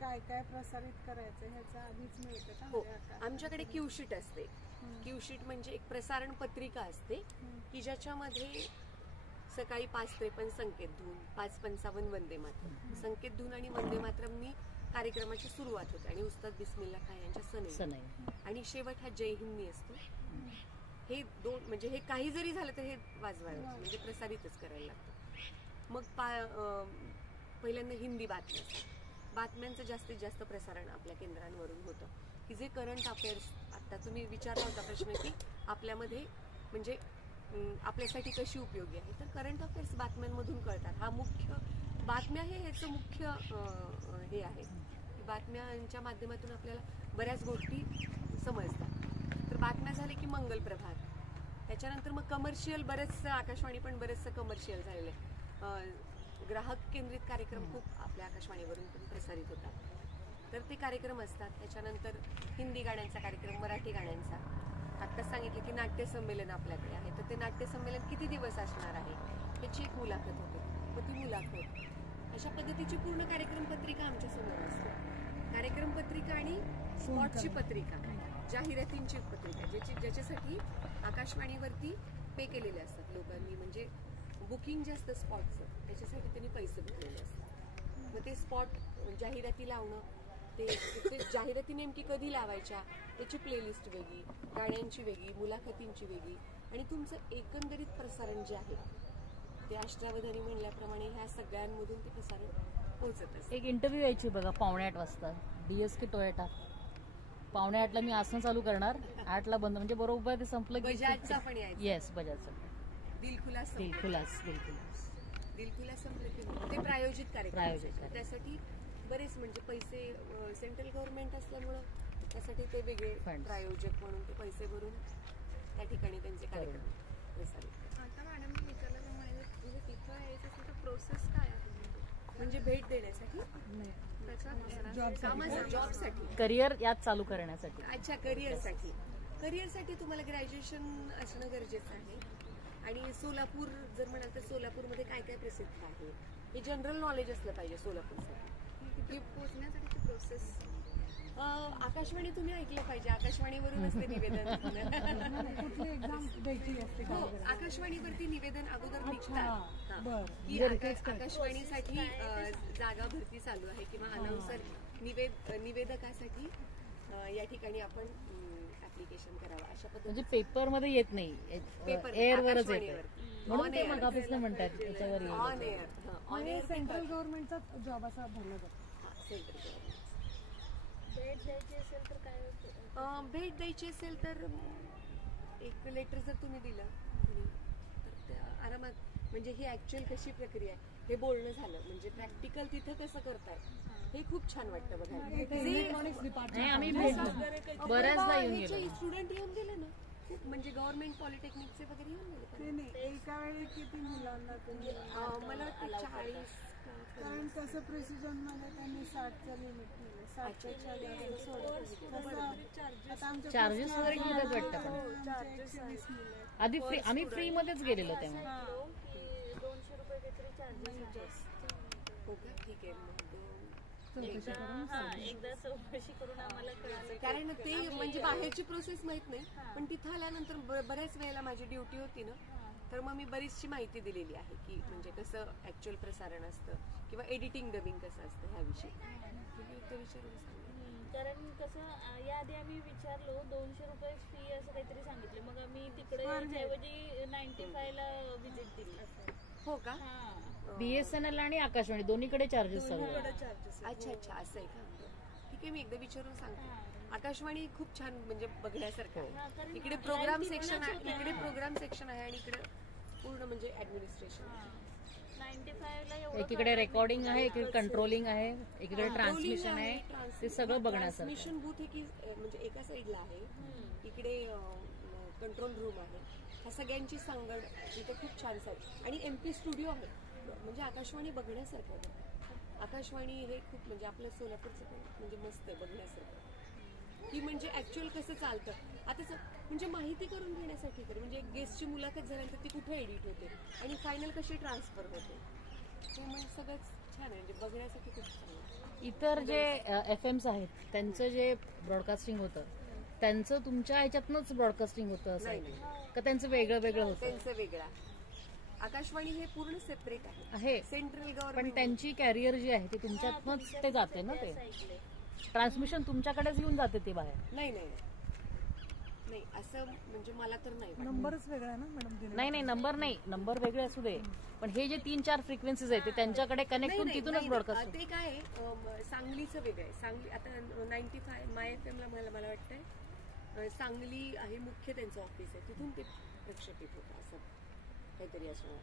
काय काय प्रसारित करायचं ह्याचा आधीच मिळतं का? हो, आमच्याकडे क्यूशीट असते. क्यूशीट म्हणजे एक प्रसारण पत्रिका असते की ज्याच्यामध्ये सकाळी 5:53 संकेत धून, 5:55 वंदे मातरम. संकेत धून आणि वंदे मातरमनी कार्यक्रमाची सुरुवात होते आणि उस्ताद बिस्मिल्ला खान यांच्या सनई आणि शेवट हा जय हिंदनी असतो. हे 2 म्हणजे हे काही जरी झालं तर हे वाजवायला म्हणजे प्रसारितच करायला लागतं. मग पहिल्यांदा हिंदी बातम्यांचं जास्तीत जास्त प्रसारण आपल्या केंद्रांवरून होतं की जे करंट अफेअर्स. आता तुम्ही विचारला होता प्रश्न की आपल्यामध्ये म्हणजे आपल्यासाठी कशी उपयोगी आहे, तर करंट अफेअर्स बातम्यांमधून कळतात. हा मुख्य बातम्या ह्याचं मुख्य हे आहे की बातम्यांच्या माध्यमातून आपल्याला बऱ्याच गोष्टी समजतात. तर बातम्या झाल्या की मंगल प्रभात, त्याच्यानंतर मग कमर्शियल बरेचसं आकाशवाणी पण बरेचसं कमर्शियल झालेलं आहे. ग्राहक केंद्रित कार्यक्रम खूप आपल्या आकाशवाणीवरून पण प्रसारित होतात. तर ते कार्यक्रम असतात. त्याच्यानंतर हिंदी गाण्यांचा कार्यक्रम, मराठी गाण्यांचा. आत्ता सांगितलं की नाट्य संमेलन आपल्याकडे आहे, तर ते नाट्य संमेलन किती दिवस असणार आहे त्याची एक मुलाखत होते. मग ती मुलाखत अशा पद्धतीची पूर्ण कार्यक्रम पत्रिका आमच्या समोर असते. कार्यक्रम पत्रिका आणि स्पॉटची पत्रिका, जाहिरातींची पत्रिका ज्याच्यासाठी आकाशवाणीवरती पे केलेले असतात लोकांनी. म्हणजे बुकिंग जे असतं स्पॉटचं त्याच्यासाठी त्यांनी पैसे भरलेले असतात. मग ते स्पॉट जाहिराती लावणं, ते जाहिराती नेमकी कधी लावायच्या त्याची प्लेलिस्ट वेगळी, गाण्यांची वेगळी, मुलाखतींची वेगळी, आणि तुमचं एकंदरीत प्रसारण जे आहे ते अष्टावधानी म्हणल्याप्रमाणे ह्या सगळ्यांमधून ते प्रसारण पोहोचत असतं. एक इंटरव्ह्यू यायची बघा 8:15 वाजता DSK टोयोटा. 8:15 मी आसन चालू करणार, 8ला बंद, म्हणजे बरोबर ते संपलं की बजाजचा पण यायचं. येस, बजाजचा दिलखुलास संपलं की ते प्रायोजित कार्यक्रम. त्यासाठी बरेच म्हणजे पैसे सेंट्रल गव्हर्नमेंट असल्यामुळं त्यासाठी ते वेगळे प्रायोजक म्हणून ते पैसे भरून त्या ठिकाणी त्यांचे कार्यक्रम प्रसारित. आता मॅडम मी विचारल्याप्रमाणे तिथं यायचं असेल तर प्रोसेस काय आहे म्हणजे भेट देण्यासाठी, जॉबसाठी, करिअर यात चालू करण्यासाठी. अच्छा, करिअरसाठी करिअरसाठी तुम्हाला ग्रॅज्युएशन असणं गरजेचं आहे. आणि सोलापूर जर म्हणाल तर सोलापूरमध्ये काय काय प्रसिद्ध आहे हे जनरल नॉलेज असलं पाहिजे सोलापूरसाठी. तिथे पोहोचण्यासाठीची प्रोसेस आकाशवाणी तुम्ही ऐकलं पाहिजे, आकाशवाणीवरूनच ते निवेदन कुठली एक्झाम द्यायची असते का हो, वगैरे? आकाशवाणीवर निवेदन अगोदर निघतात. हा. बरं. की आकाशवाणीसाठी जागा भरती चालू आहे किंवा अनाउन्सर निवेदकासाठी या ठिकाणी आपण ऍप्लिकेशन करावं अशा म्हणजे पद्धतीने पेपर मध्ये येत नाही, पेपर एअरवरच येते. आकाशवाणीवर. म्हणून ते On air. मग ऑफिसला म्हणतात याच्यावर ऑन येईल. एअर मग हे सेंट्रल गव्हर्नमेंटचा जॉब असा धरला जातो. भेट द्यायची असेल तर काय होतं? भेट द्यायची असेल तर एक लेटर जर तुम्ही दिलं तर त्या आरामात म्हणजे ही ऍक्च्युअल कशी प्रक्रिया आहे हे बोलणं झालं म्हणजे प्रॅक्टिकल तिथं कसं करताय हे खूप छान वाटतं बघायला. इलेक्ट्रॉनिक्स डिपार्टमेंट नाही, आम्ही भेटलो बऱ्याचदा येऊन गेलो. स्टुडंट येऊन गेले ना खूप म्हणजे गव्हर्नमेंट पॉलिटेक्निकचे वगैरे येऊन गेले. नाही एका वेळी किती मुलांना तुम्ही मला वाटतं 40 कारण कसं प्रिसिजन मध्ये त्यांनी 60चं लिमिट ठेवलं, 60 पेक्षा जास्त सोडत आता आमच्या चार्जेस वगैरे घेतात वाटतं पण. आमचे 120 मुलं आहेत. आधी फ्री, आम्ही फ्री मध्येच गेलेलो तेव्हा. की 200 रुपये काहीतरी चार्जेस आहेत. हो का ठीक आहे मग एकदा चौकशी करून आम्हाला कळालं. कारण ते म्हणजे बाहेरची प्रोसेस माहित नाही पण तिथं आल्यानंतर बऱ्याच वेळेला माझी ड्युटी होती ना तर मग मी बरीचशी माहिती दिलेली आहे की म्हणजे कसं ऍक्च्युअल प्रसारण असतं किंवा एडिटिंग डबिंग कसं असतं ह्याविषयी ते विचारून सांगितलं. कारण कसं याआधी आम्ही विचारलो 200 रुपये फी असं काहीतरी सांगितले, मग आम्ही तिकडे ऐवजी 95 ला व्हिजिट दिली. हो का BSNL आणि आकाशवाणी दोन्हीकडे चार्जेस सगळे. अच्छा अच्छा असं आहे का. ठीक आहे मी एकदा विचारून सांगते. आकाशवाणी खूप छान म्हणजे बघण्यासारखं आहे. इकडे प्रोग्राम सेक्शन आहे आणि इकडे पूर्ण म्हणजे ऍडमिनिस्ट्रेशन. 95 ला एवढं एकीकडे रेकॉर्डिंग आहे, एकीकडे कंट्रोलिंग आहे, एकीकडे ट्रान्समिशन आहे. ते सगळं बघण्यासारखं. ट्रान्समिशन बूथ हे की म्हणजे एका साईडला आहे, इकडे कंट्रोल रूम आहे. ह्या सगळ्यांची सांगड इथे खूप छान आहे आणि MP स्टुडिओ आहे म्हणजे आकाशवाणी बघण्यासारखं आहे. आकाशवाणी हे खूप म्हणजे आपलं सोलापूरचं पण म्हणजे मस्त आहे बघण्यासारखं की म्हणजे ऍक्च्युअल कसं चालतं. आता म्हणजे माहिती करून घेण्यासाठी तर म्हणजे गेस्टची मुलाखत झाल्यानंतर ती कुठे एडिट होते आणि फायनल कशी ट्रान्सफर होते हे म्हणजे सगळंच छान आहे म्हणजे बघण्यासाठी खूप छान आहे. इतर जे FMs आहेत त्यांचं जे ब्रॉडकास्टिंग होतं त्यांचं तुमच्या ह्याच्यातनंच ब्रॉडकास्टिंग होतं असं आहे का त्यांचं वेगळं वेगळं होतं? त्यांचं वेगळं. आकाशवाणी हे पूर्ण सेपरेट आहे सेंट्रल पण गव्हर्नमेंट. त्यांची कॅरियर जी आहे ती तुमच्यातनंच ते जाते ना. ते ट्रान्समिशन तुमच्याकडेच येऊन जाते ते बाहेर. नाही नाही नाही असं म्हणजे मला तर नाही वाटत. नंबरच वेगळा आहे ना मॅडम दिलेला? नाही नाही नंबर वेगळे असू दे पण हे जे 3-4 फ्रिक्वेन्सीज आहेत ते त्यांच्याकडे कनेक्ट होऊन तिथूनच ब्रॉडकास्ट. ते काय आहे सांगलीचं वेगळं आहे. सांगली आता 95 माय FM ला मला वाटतंय सांगली आहे मुख्य त्यांचं ऑफिस आहे तिथून ते प्रक्षेपित होतं असं काहीतरी असणार.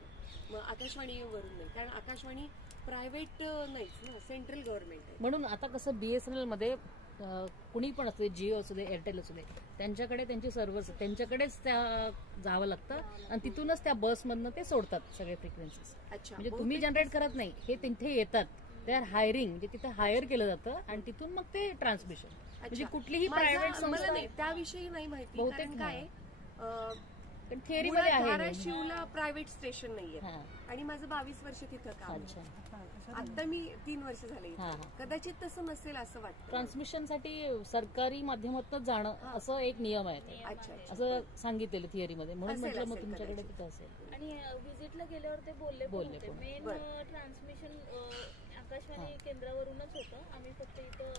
मग आकाशवाणीवरून नाही कारण आकाशवाणी प्रायव्हेट नाहीच ना सेंट्रल गव्हर्नमेंट आहे. म्हणून आता कसं BSNL मध्ये कुणी पण असू दे, जिओ असू दे, एअरटेल असू दे त्यांच्याकडे त्यांची सर्व्हर्स त्यांच्याकडेच त्या जावं लागतं आणि तिथूनच त्या बसमधनं ते सोडतात सगळे फ्रिक्वेन्सीज. अच्छा म्हणजे तुम्ही जनरेट करत नाही हे तिथे येतात. दे आर हायरिंग म्हणजे तिथे हायर केलं जातं आणि तिथून मग ते ट्रान्समिशन म्हणजे कुठलीही प्रायव्हेट मला नाही त्याविषयी नाही माहिती. बहुतेक कारण काय पण थिअरी मध्ये आहे. धाराशिवला प्रायव्हेट स्टेशन नाहीये हा. आणि माझं 22 वर्ष तिथं काम अच्छा. आता मी 3 वर्ष झाले इथे. हा, हा. कदाचित तसं नसेल असं वाटतं. ट्रान्समिशनसाठी सरकारी माध्यमातूनच जाणं असं एक नियम आहे ते. अच्छा असं सांगितलेलं थिअरी मध्ये म्हणून असेल, म्हटलं मग असेल तुमच्याकडे कदाचित. तिथं असेल. आणि व्हिजिटला गेल्यावर ते बोलले बोलले होते पण. मेन बरं. ट्रान्समिशन आकाशवाणी केंद्रावरूनच होतं. आम्ही फक्त इथं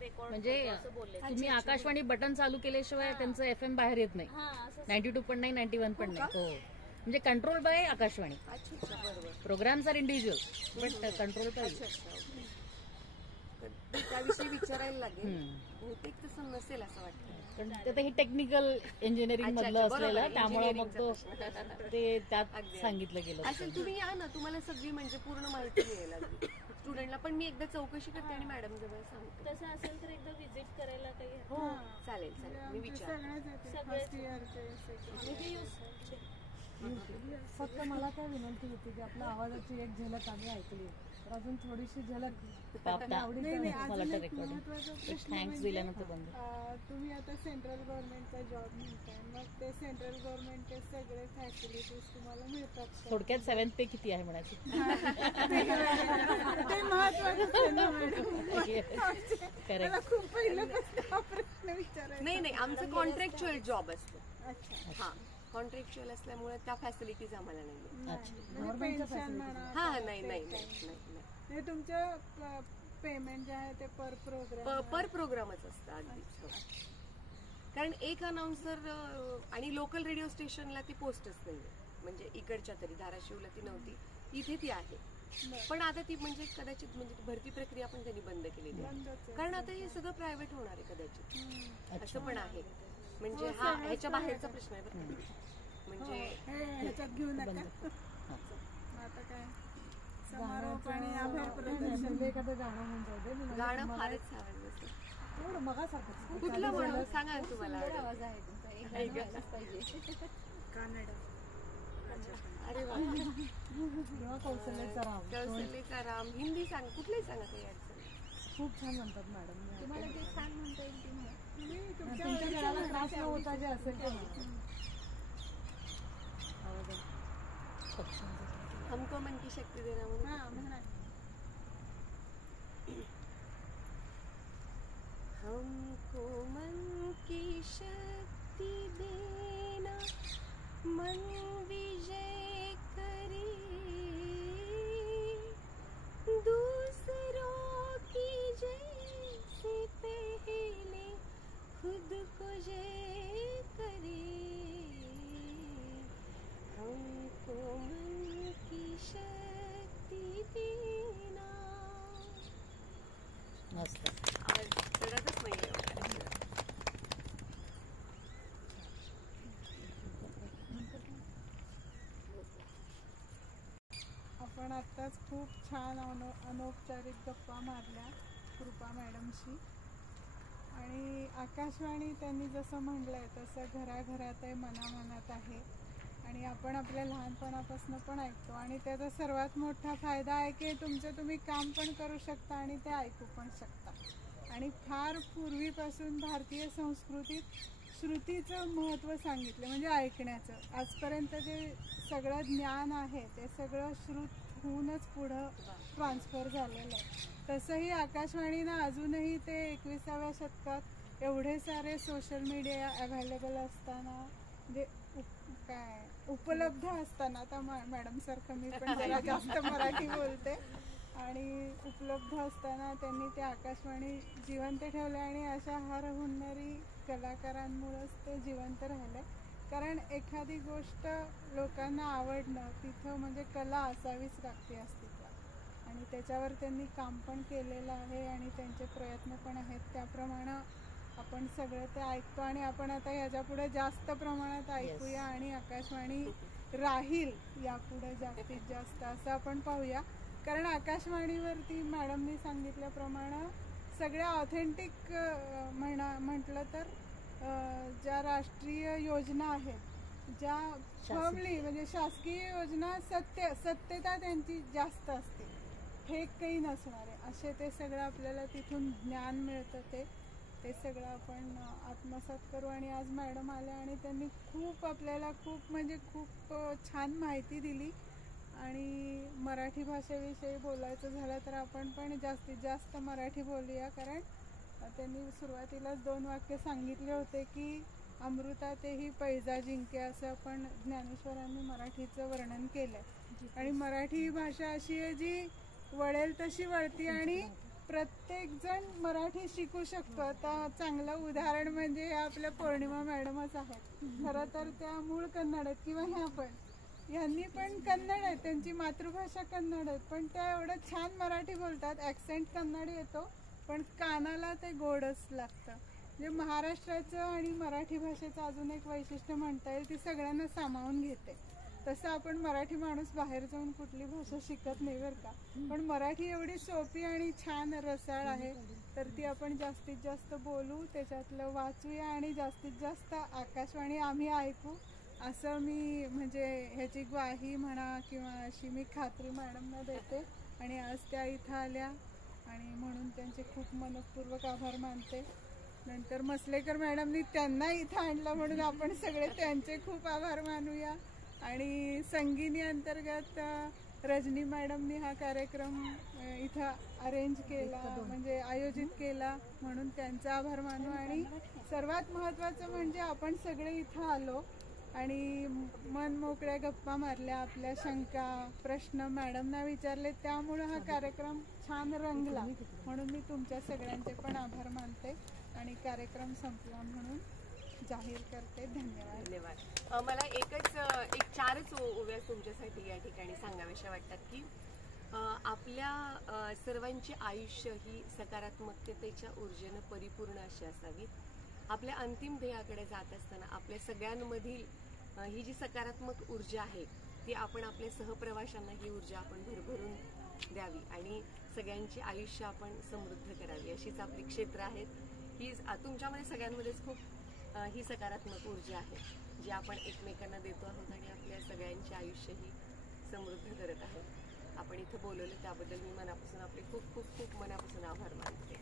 रेकॉर्ड म्हणजे असं बोलले. तुम्ही आकाशवाणी बटन चालू केल्याशिवाय त्यांचं FM बाहेर येत नाही. हा असं 92.9 91 पण नाही. हो म्हणजे कंट्रोल बाय आकाशवाणी. अच्छा अच्छा बरोबर. Programs are individual but control by. अच्छा अच्छा तर त्याविषयी विचारायला लागेल. बहुतेक तसं नसेल असं वाटतं. पण ते ही टेक्निकल इंजिनिअरिंग अच्छा, मधलं अच्छा, असलेलं बरोबर. त्यामुळे मग तो Engineeringचा ते त्यात अगदी. सांगितलं गेलं. असेल तुम्ही या ना तुम्हाला सगळी म्हणजे पूर्ण माहिती मिळेल अगदी. स्टुडंटला पण मी एकदा चौकशी करते आणि मॅडम जवळ सांगते. तसं असेल तर एकदा व्हिजिट करायला काही हो चालेल चालेल मी विचार. सगळेच येते फर्स्ट इयरचे फक्त मला काय विनंती होती की आपल्या आवाजाची एक झलक आम्ही ऐकली तर अजून थोडीशी झलक पापता नाही, मला अजून तर एक रेकॉर्डिंग महत्त्वाचा प्रश्न थँक्स म्हणजे, दिल्यानंतर बंद तुम्ही आता सेंट्रल गव्हर्नमेंटचा जॉब म्हणताय, मग ते सेंट्रल गव्हर्नमेंटचे सगळे फॅसिलिटीज तुम्हाला मिळतात का? थोडक्यात 7th पे किती आहे म्हणायचं ते महत्त्वाचं आहे ना मॅडम. करेक्ट मला खूप पहिल्यापासून हा प्रश्न विचारायचा. नाही आमचं कॉन्ट्रॅक्च्युअल जॉब असतो. अच्छा. हा कॉन्ट्रॅक्च्युअल असल्यामुळे त्या फॅसिलिटीज आम्हाला नाही. अच्छा. म्हणजे पेन्शन म्हणा. हा काय नाही ते नाही काही. नाही नाही म्हणजे तुमचं पेमेंट जे आहे ते पर प्रोग्राम पर प्रोग्रामच असतं अगदी. कारण एक अनाउन्सर आणि लोकल रेडिओ स्टेशनला ती पोस्टच नाही, म्हणजे इकडच्या तरी धाराशिवला ती नव्हती, इथे ती आहे. पण आता ती म्हणजे कदाचित म्हणजे भरती प्रक्रिया पण त्यांनी बंद केलेली आहे, कारण आता हे सगळं प्रायव्हेट होणार आहे कदाचित, असं पण आहे. म्हणजे हा ह्याच्या बाहेरचा प्रश्न आहे बरं का. म्हणजे ह्याच्यात घेऊ नका. आता काय समारोप आणि आभार प्रदर्शन. एखादं गाणं म्हणून जाऊ दे. मी गाणं फारच आवडलं. एवढं मगासारखंच कुठलं म्हणून सांगा ना तुम्हाला सुंदर आवडेल. आवाज आहे तुमचा, एक गाणं व्हायलाच पाहिजे. कन्नड. अरे वा. किंवा कौशल्याचा राम कौशल्यचा राम, हिंदी सांग, कुठलंही सांगा, काही अडचण नाही. खूप छान म्हणतात मॅडम. तुम्हाला जे छान म्हणता येईल ते म्हणा. तुम्ही तुमच्या गळ्याला त्रास न होता जे असेल ते म्हणा. हमको मन की शक्ती देना म्हणून. हा म्हणा. हमको मन की शक्ति देना, मन विजय करे, दूसरों की जैसे पहले खुद को जय करे, हमको मन की शक्ति देना. मस्त. आवाज चढतच नाहीये. आपण आत्ताच खूप छान अनौपचारिक गप्पा मारल्या कृपा मॅडमशी. आणि आकाशवाणी त्यांनी जसं म्हटलंय तसं घराघरात आहे, मनामनात आहे. आणि आपण आपल्या लहानपणापासून पण ऐकतो, आणि त्याचा सर्वात मोठा फायदा आहे की तुमचं तुम्ही काम पण करू शकता आणि ते ऐकू पण शकता. आणि फार पूर्वीपासून भारतीय संस्कृतीत श्रुतीचं महत्त्व सांगितलं, म्हणजे ऐकण्याचं. आजपर्यंत जे सगळं ज्ञान आहे ते सगळं श्रुत होऊनच पुढं ट्रान्सफर झालेलं आहे. तसंही आकाशवाणीनं अजूनही ते 21व्या शतकात एवढे सारे सोशल मीडिया अव्हेलेबल असताना, म्हणजे काय उपलब्ध असताना, आता मॅडम सारखं मी पण जरा जास्त मराठी बोलते, आणि उपलब्ध असताना त्यांनी ते आकाशवाणी जिवंत ठेवले. आणि अशा हरहुन्नरी कलाकारांमुळेच ते जिवंत राहिले. कारण एखादी गोष्ट लोकांना आवडणं, तिथं म्हणजे कला असावीच लागते अस्तित्वात. आणि त्याच्यावर त्यांनी काम पण केलेलं आहे आणि त्यांचे प्रयत्न पण आहेत. त्याप्रमाणे आपण सगळं ते ऐकतो, आणि आपण आता ह्याच्यापुढे जास्त प्रमाणात ऐकूया आणि आकाशवाणी राहील यापुढे जास्तीत जास्त, असं आपण पाहूया. कारण आकाशवाणीवरती मॅडमनी सांगितल्याप्रमाणे सगळ्या ऑथेंटिक म्हटलं तर ज्या राष्ट्रीय योजना आहेत, ज्या फर्मली म्हणजे शासकीय योजना सत्यता त्यांची जास्त असते, फेक काही नसणारे असे ते सगळं आपल्याला तिथून ज्ञान मिळतं. ते सगळं आपण आत्मसात करू. आणि आज मॅडम आल्या आणि त्यांनी आपल्याला खूप छान माहिती दिली. आणि मराठी भाषेविषयी बोलायचं झालं तर आपण पण जास्तीत जास्त मराठी बोलूया. कारण त्यांनी सुरुवातीलाच 2 वाक्य सांगितले होते की अमृता तेही पैजा जिंके, असं आपण ज्ञानेश्वरांनी मराठीचं वर्णन केलंय. आणि मराठी ही भाषा अशी आहे जी वळेल तशी वळती, आणि प्रत्येक जण मराठी शिकू शकतो. आता चांगलं उदाहरण म्हणजे आपल्या पौर्णिमा मॅडमच आहेत. खरं तर त्या मूळ कन्नड आहेत, किंवा ह्या पण ह्यांनी पण कन्नड आहेत, त्यांची मातृभाषा कन्नड आहेत, पण त्या एवढं छान मराठी बोलतात. ॲक्सेंट कन्नड येतो पण कानाला ते गोडच लागतं. म्हणजे महाराष्ट्राचं आणि मराठी भाषेचं अजून एक वैशिष्ट्य म्हणता येईल, ती सगळ्यांना सामावून घेते. तसं आपण मराठी माणूस बाहेर जाऊन कुठली भाषा शिकत नाही बरं का, पण मराठी एवढी सोपी आणि छान रसाळ आहे, तर ती आपण जास्तीत जास्त बोलू, त्याच्यातलं वाचूया आणि जास्तीत जास्त आकाशवाणी आम्ही ऐकू, असं मी म्हणजे ह्याची ग्वाही म्हणा किंवा अशी मी खात्री मॅडमना देते. आणि आज त्या इथं आल्या आणि म्हणून त्यांचे खूप मनपूर्वक आभार मानते. नंतर मसलेकर मॅडमनी त्यांना इथं आणलं म्हणून आपण सगळे त्यांचे खूप आभार मानूया. आणि संगीनी अंतर्गत रजनी मॅडमनी हा कार्यक्रम इथं अरेंज केला, म्हणजे आयोजित केला, म्हणून त्यांचा आभार मानू. आणि सर्वात महत्त्वाचं म्हणजे आपण सगळे इथं आलो आणि मन मोकळ्या गप्पा मारल्या, आपल्या शंका प्रश्न मॅडमना विचारले, त्यामुळं हा कार्यक्रम छान रंगला. म्हणून मी तुमच्या सगळ्यांचे पण आभार मानते आणि कार्यक्रम संपला म्हणून जाहीर करते. धन्यवाद. धन्यवाद. मला एक चारच ओव्या तुमच्यासाठी या ठिकाणी सांगाव्याशा वाटतात की आपल्या सर्वांची आयुष्य ही सकारात्मकतेच्या ऊर्जेनं परिपूर्ण अशी असावी. आपल्या अंतिम ध्येयाकडे जात असताना आपल्या सगळ्यांमधील ही जी सकारात्मक ऊर्जा आहे ती आपण आपल्या सहप्रवाशांना ही ऊर्जा आपण भरभरून द्यावी आणि सगळ्यांची आयुष्य आपण समृद्ध करावी, अशीच आपली क्षेत्र आहेत. ही तुमच्यामध्ये सगळ्यांमध्येच खूप ही सकारात्मक ऊर्जा आहे जी आपण एकमेकांना देतो आहोत आणि आपल्या सगळ्यांचे आयुष्य ही समृद्ध करत आहोत. आपण इथं बोलवलं त्याबद्दल मी मनापासून आपले खूप खूप खूप मनापासून आभार मानते.